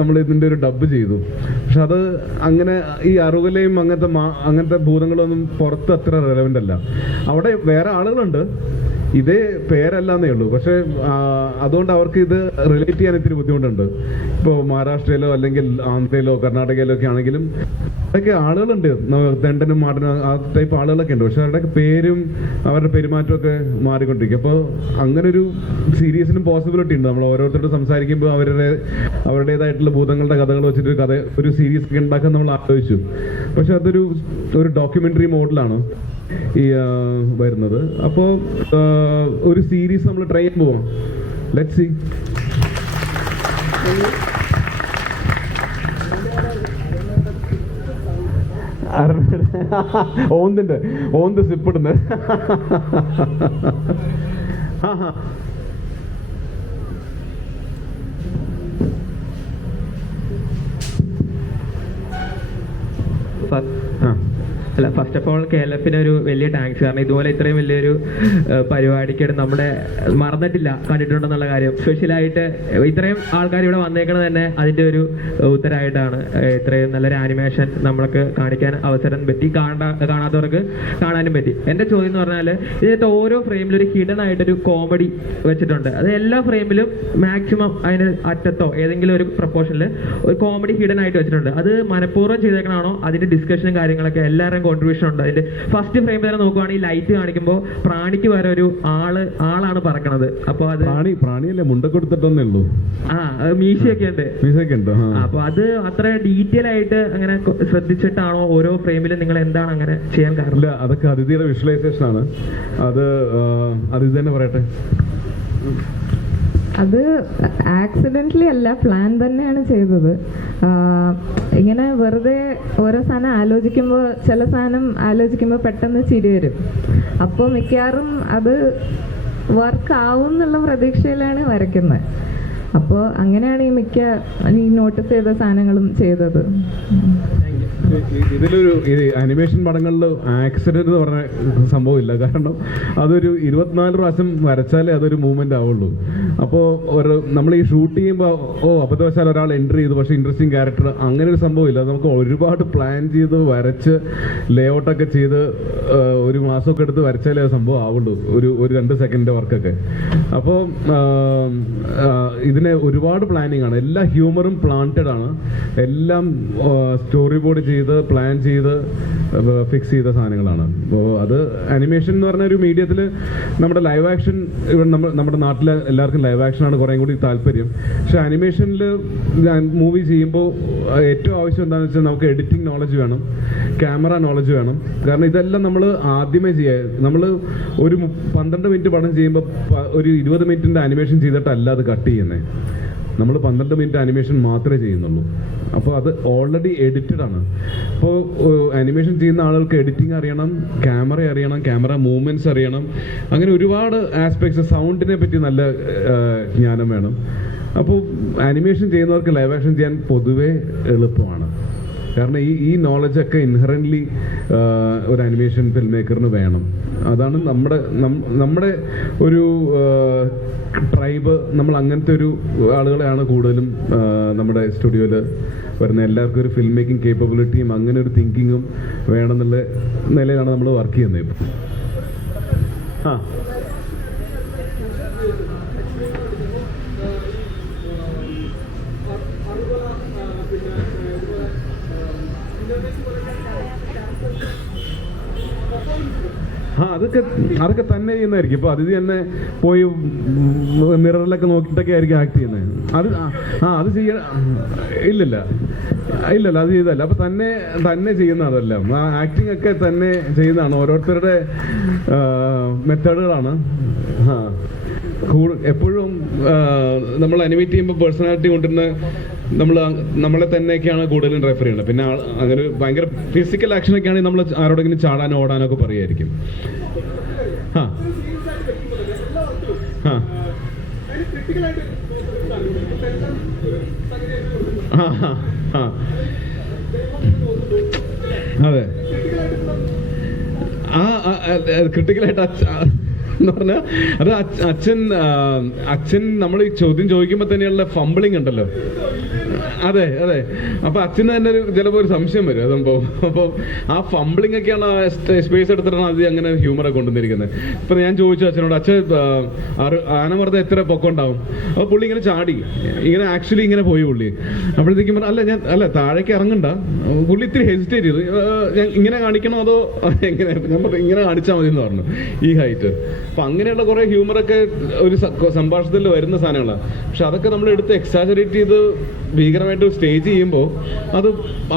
നമ്മൾ ഇതിൻ്റെ ഒരു ഡബ് ചെയ്തു. പക്ഷെ അത് അങ്ങനെ ഈ അറുകലയും അങ്ങനത്തെ ഭൂതങ്ങളൊന്നും പുറത്ത് അത്ര റെലവൻ്റ് അല്ല. അവിടെ വേറെ ആളുകളുണ്ട്, ഇതേ പേരല്ലാന്നേ ഉള്ളൂ. പക്ഷെ അതുകൊണ്ട് അവർക്ക് ഇത് റിലേറ്റ് ചെയ്യാൻ ഇത്തിരി ബുദ്ധിമുട്ടുണ്ട്. ഇപ്പോൾ മഹാരാഷ്ട്രയിലോ അല്ലെങ്കിൽ ആന്ധ്രയിലോ കർണാടകയിലോ ഒക്കെ ആണെങ്കിലും അതൊക്കെ ആളുകളുണ്ട്, തെണ്ടനും മാടനും ആ ടൈപ്പ് ആളുകളൊക്കെ ഉണ്ട്. പക്ഷെ അവരുടെ പേരും അവരുടെ പെരുമാറ്റമൊക്കെ മാറിക്കൊണ്ടിരിക്കും. അപ്പോൾ അങ്ങനെ ഒരു സീരീസിനും പോസിബിലിറ്റി ഉണ്ട്. നമ്മൾ ഓരോരുത്തരോട് സംസാരിക്കുമ്പോൾ അവരുടേതായിട്ടുള്ള ഭൂതങ്ങളുടെ കഥകൾ വെച്ചിട്ട് ഒരു സീരീസ് ഒക്കെ ഉണ്ടാക്കാൻ നമ്മൾ ആലോചിച്ചു. പക്ഷെ അതൊരു ഡോക്യുമെന്ററി മോഡലാണ് ഈ വരുന്നത്. അപ്പോൾ ഒരു സീരീസ് നമ്മൾ ട്രൈ ചെയ്യാൻ പോവാം. Let's see. ഓന്ത് സിപ്പിടുന്നത് അല്ല, ഫസ്റ്റ് ഓഫ് ഓൾ KLF-ന് ഒരു വലിയ താങ്ക്സ്. കാരണം ഇതുപോലെ ഇത്രയും വലിയൊരു പരിപാടിക്ക് നമ്മുടെ മറന്നിട്ടില്ല, കണ്ടിട്ടുണ്ടെന്നുള്ള കാര്യം. സ്പെഷ്യലായിട്ട് ഇത്രയും ആൾക്കാർ ഇവിടെ വന്നേക്കണത് തന്നെ അതിൻ്റെ ഒരു ഉത്തരമായിട്ടാണ്. ഇത്രയും നല്ലൊരു ആനിമേഷൻ നമ്മൾക്ക് കാണിക്കാൻ അവസരം പറ്റി, കാണാത്തവർക്ക് കാണാനും പറ്റി. എൻ്റെ ചോദ്യം എന്ന് പറഞ്ഞാൽ ഇതിനകത്ത് ഓരോ ഫ്രെയിമിലും ഒരു ഹിഡൻ ആയിട്ടൊരു കോമഡി വെച്ചിട്ടുണ്ട്. അത് എല്ലാ ഫ്രെയിമിലും മാക്സിമം അതിന് അറ്റത്തോ ഏതെങ്കിലും ഒരു പ്രപ്പോർഷനിൽ ഒരു കോമഡി ഹിഡൻ ആയിട്ട് വെച്ചിട്ടുണ്ട്. അത് മനഃപൂർവ്വം ചെയ്തേക്കണാണോ, അതിൻ്റെ ഡിസ്കഷനും കാര്യങ്ങളൊക്കെ എല്ലാവരും കോൺട്രിബ്യൂഷൻ ഉണ്ട്. അതിന്റെ ഫസ്റ്റ് ഫ്രെയിം തന്നെ നോക്കുവാണെങ്കിൽ ലൈറ്റ് കാണിക്കുമ്പോൾ പ്രാണിക്ക് വരെ ഒരു ആളാണ് പറക്കണത്. അപ്പൊ അത് പ്രാണിയല്ലേ, മുണ്ടൊക്കെ എടുത്തിട്ടൊന്നേ ഉള്ളൂ. മീശയൊക്കെ ഉണ്ട്. അപ്പൊ അത് അത്ര ഡീറ്റെയിൽ ആയിട്ട് അങ്ങനെ ശ്രദ്ധിച്ചിട്ടാണോ ഓരോ ഫ്രെയിമിലും നിങ്ങൾ എന്താണ് അങ്ങനെ ചെയ്യാൻ കാരണം? ഇല്ല, അതൊക്കെ അതിഥിയുടെ വിഷ്വലൈസേഷൻ ആണ്. അത് തന്നെ പറയട്ടെ. അത് ആക്സിഡൻ്റലി അല്ല, പ്ലാൻ തന്നെയാണ് ചെയ്തത്. ഇങ്ങനെ വെറുതെ ഓരോ സാധനം ആലോചിക്കുമ്പോൾ ചില സാധനം ആലോചിക്കുമ്പോൾ പെട്ടെന്ന് ചിരി വരും. അപ്പോൾ മിക്കവാറും അത് വർക്ക് ആവും എന്നുള്ള പ്രതീക്ഷയിലാണ് വരയ്ക്കുന്നത്. അപ്പോൾ അങ്ങനെയാണ് ഈ നോട്ടീസ് ചെയ്ത സാധനങ്ങളും ചെയ്തത്. ഇതിലൊരു അനിമേഷൻ പടങ്ങളിൽ ആക്സിഡന്റ് എന്ന് പറഞ്ഞ സംഭവമില്ല. കാരണം അതൊരു 24 പ്രാവശ്യം വരച്ചാലേ അതൊരു മൂവ്മെന്റ് ആവുള്ളൂ. അപ്പോൾ നമ്മൾ ഈ ഷൂട്ട് ചെയ്യുമ്പോൾ അബദ്ധവശാൽ ഒരാൾ എൻട്രി ചെയ്തു, പക്ഷെ ഇൻട്രസ്റ്റിംഗ് ക്യാരക്ടർ, അങ്ങനെ ഒരു സംഭവമില്ല. നമുക്ക് ഒരുപാട് പ്ലാൻ ചെയ്ത് വരച്ച് ലേഔട്ടൊക്കെ ചെയ്ത് ഒരു മാസമൊക്കെ എടുത്ത് വരച്ചാലേ അത് സംഭവം ആവുള്ളൂ, ഒരു 2 സെക്കൻഡ് വർക്കൊക്കെ. അപ്പോൾ ഇതിന് ഒരുപാട് പ്ലാനിങ് ആണ്. എല്ലാ ഹ്യൂമറും പ്ലാന്റഡ് ആണ്. എല്ലാം സ്റ്റോറി ബോർഡ് ചെയ്ത് പ്ലാൻ ചെയ്ത് ഫിക്സ് ചെയ്ത സാധനങ്ങളാണ്. അപ്പോൾ അത് അനിമേഷൻ എന്ന് പറഞ്ഞ ഒരു മീഡിയത്തിൽ നമ്മുടെ ലൈവ് ആക്ഷൻ, ഇവിടെ നമ്മുടെ നാട്ടിലെ എല്ലാവർക്കും ലൈവ് ആക്ഷനാണ് കുറേ കൂടി താല്പര്യം. പക്ഷെ അനിമേഷനിൽ മൂവി ചെയ്യുമ്പോൾ ഏറ്റവും ആവശ്യം എന്താണെന്ന് വെച്ചാൽ നമുക്ക് എഡിറ്റിംഗ് നോളജ് വേണം, ക്യാമറ നോളജ് വേണം. കാരണം ഇതെല്ലാം നമ്മൾ ആദ്യമേ ചെയ്യുക. നമ്മൾ ഒരു 12 മിനിറ്റ് പടം ചെയ്യുമ്പോൾ ഒരു 20 മിനിറ്റിൻ്റെ അനിമേഷൻ ചെയ്തിട്ടല്ല അത് കട്ട് ചെയ്യുന്നത്. നമ്മൾ 12 മിനിറ്റ് അനിമേഷൻ മാത്രമേ ചെയ്യുന്നുള്ളൂ. അപ്പോൾ അത് ഓൾറെഡി എഡിറ്റഡ് ആണ്. അപ്പോൾ അനിമേഷൻ ചെയ്യുന്ന ആളുകൾക്ക് എഡിറ്റിംഗ് അറിയണം, ക്യാമറ അറിയണം, ക്യാമറ മൂവ്മെൻറ്റ്സ് അറിയണം, അങ്ങനെ ഒരുപാട് ആസ്പെക്ട്സ്, സൗണ്ടിനെ പറ്റി നല്ല ജ്ഞാനം വേണം. അപ്പോൾ അനിമേഷൻ ചെയ്യുന്നവർക്ക് ലൈവ് ആക്ഷൻ ചെയ്യാൻ പൊതുവേ എളുപ്പമാണ്. കാരണം ഈ നോളജൊക്കെ ഇൻഹറൻ്റ്ലി ഒരു അനിമേഷൻ ഫിൽം മേക്കറിന് വേണം. അതാണ് നമ്മുടെ ഒരു ട്രൈബ്. നമ്മൾ അങ്ങനത്തെ ഒരു ആളുകളെയാണ് കൂടുതലും നമ്മുടെ സ്റ്റുഡിയോയിൽ വരുന്ന. എല്ലാവർക്കും ഒരു ഫിൽം മേക്കിംഗ് കേപ്പബിലിറ്റിയും അങ്ങനെ ഒരു തിങ്കിങ്ങും വേണമെന്നുള്ള നിലയിലാണ് നമ്മൾ വർക്ക് ചെയ്യുന്നത് ഇപ്പോൾ. അതൊക്കെ തന്നെ ചെയ്യുന്നതായിരിക്കും. ഇപ്പൊ അതിഥി തന്നെ പോയി മിററിലൊക്കെ നോക്കിയിട്ടൊക്കെ ആയിരിക്കും ആക്ട് ചെയ്യുന്നത്. അത് ചെയ്യാൻ ഇല്ലല്ല അത് ചെയ്തല്ല. അപ്പൊ തന്നെ ചെയ്യുന്ന അതെല്ലാം ആ ആക്ടിങ് ഒക്കെ തന്നെ ചെയ്യുന്നതാണ്. ഓരോരുത്തരുടെ മെത്തേഡുകളാണ്. എപ്പോഴും നമ്മൾ അനിമേറ്റ് ചെയ്യുമ്പോൾ പേഴ്സണാലിറ്റി കൊണ്ടുവരുന്ന നമ്മളെ തന്നെയൊക്കെയാണ് കൂടുതലും റെഫർ ചെയ്യുന്നത്. പിന്നെ അങ്ങനെ ഭയങ്കര ഫിസിക്കൽ ആക്ഷനൊക്കെ ആണെങ്കിൽ നമ്മൾ ആരോടെങ്കിലും ചാടാനോ ഓടാനോ ഒക്കെ പറയുമായിരിക്കും. അതെ ക്രിട്ടിക്കലായിട്ട് എന്ന് പറഞ്ഞാൽ അത് അച്ഛൻ നമ്മൾ ഈ ചോദ്യം ചോദിക്കുമ്പോൾ തന്നെയുള്ള ഫംബിളിങ് ഉണ്ടല്ലോ. അതെ അപ്പൊ അച്ഛന് തന്നെ ചിലപ്പോൾ ഒരു സംശയം വരും അതുമ്പോൾ. അപ്പോൾ ആ ഫംബിളിംഗ് ഒക്കെയാണ് സ്പേസ് എടുത്തിട്ടാണ് അത് അങ്ങനെ ഹ്യൂമറെ കൊണ്ടുവന്നിരിക്കുന്നത്. ഇപ്പൊ ഞാൻ ചോദിച്ചു അച്ഛനോട്, അച്ഛൻ ആന മറന്ന് എത്ര പൊക്കം ഉണ്ടാവും? അപ്പോൾ പുള്ളി ഇങ്ങനെ ചാടി ഇങ്ങനെ ആക്ച്വലി ഇങ്ങനെ പോയി പുള്ളി. അപ്പോഴത്തേക്കും അല്ല താഴേക്ക് ഇറങ്ങണ്ട. പുള്ളി ഇത്തിരി ഹെസിറ്റേറ്റ് ചെയ്തു. ഞാൻ ഇങ്ങനെ കാണിക്കണോ അതോ എങ്ങനെ? ഞാൻ പറഞ്ഞു ഇങ്ങനെ കാണിച്ചാൽ മതി എന്ന് പറഞ്ഞു, ഈ ഹൈറ്റ്. അപ്പൊ അങ്ങനെയുള്ള കുറെ ഹ്യൂമറൊക്കെ ഒരു സംഭാഷണത്തിൽ വരുന്ന സാധനങ്ങളാണ്. പക്ഷെ അതൊക്കെ നമ്മൾ എടുത്ത് എക്സാജറേറ്റ് ചെയ്ത് ഭീകരമായിട്ട് സ്റ്റേജ് ചെയ്യുമ്പോൾ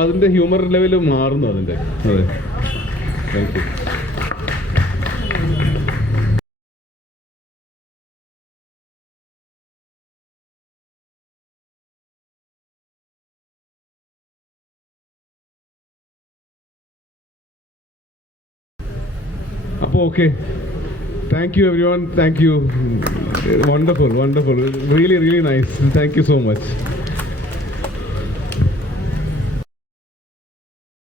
അതിന്റെ ഹ്യൂമർ ലെവൽ മാറുന്നു അതിന്റെ. അതെ, താങ്ക് യു. അപ്പോൾ okay, thank you everyone, thank you, wonderful, really nice, thank you so much.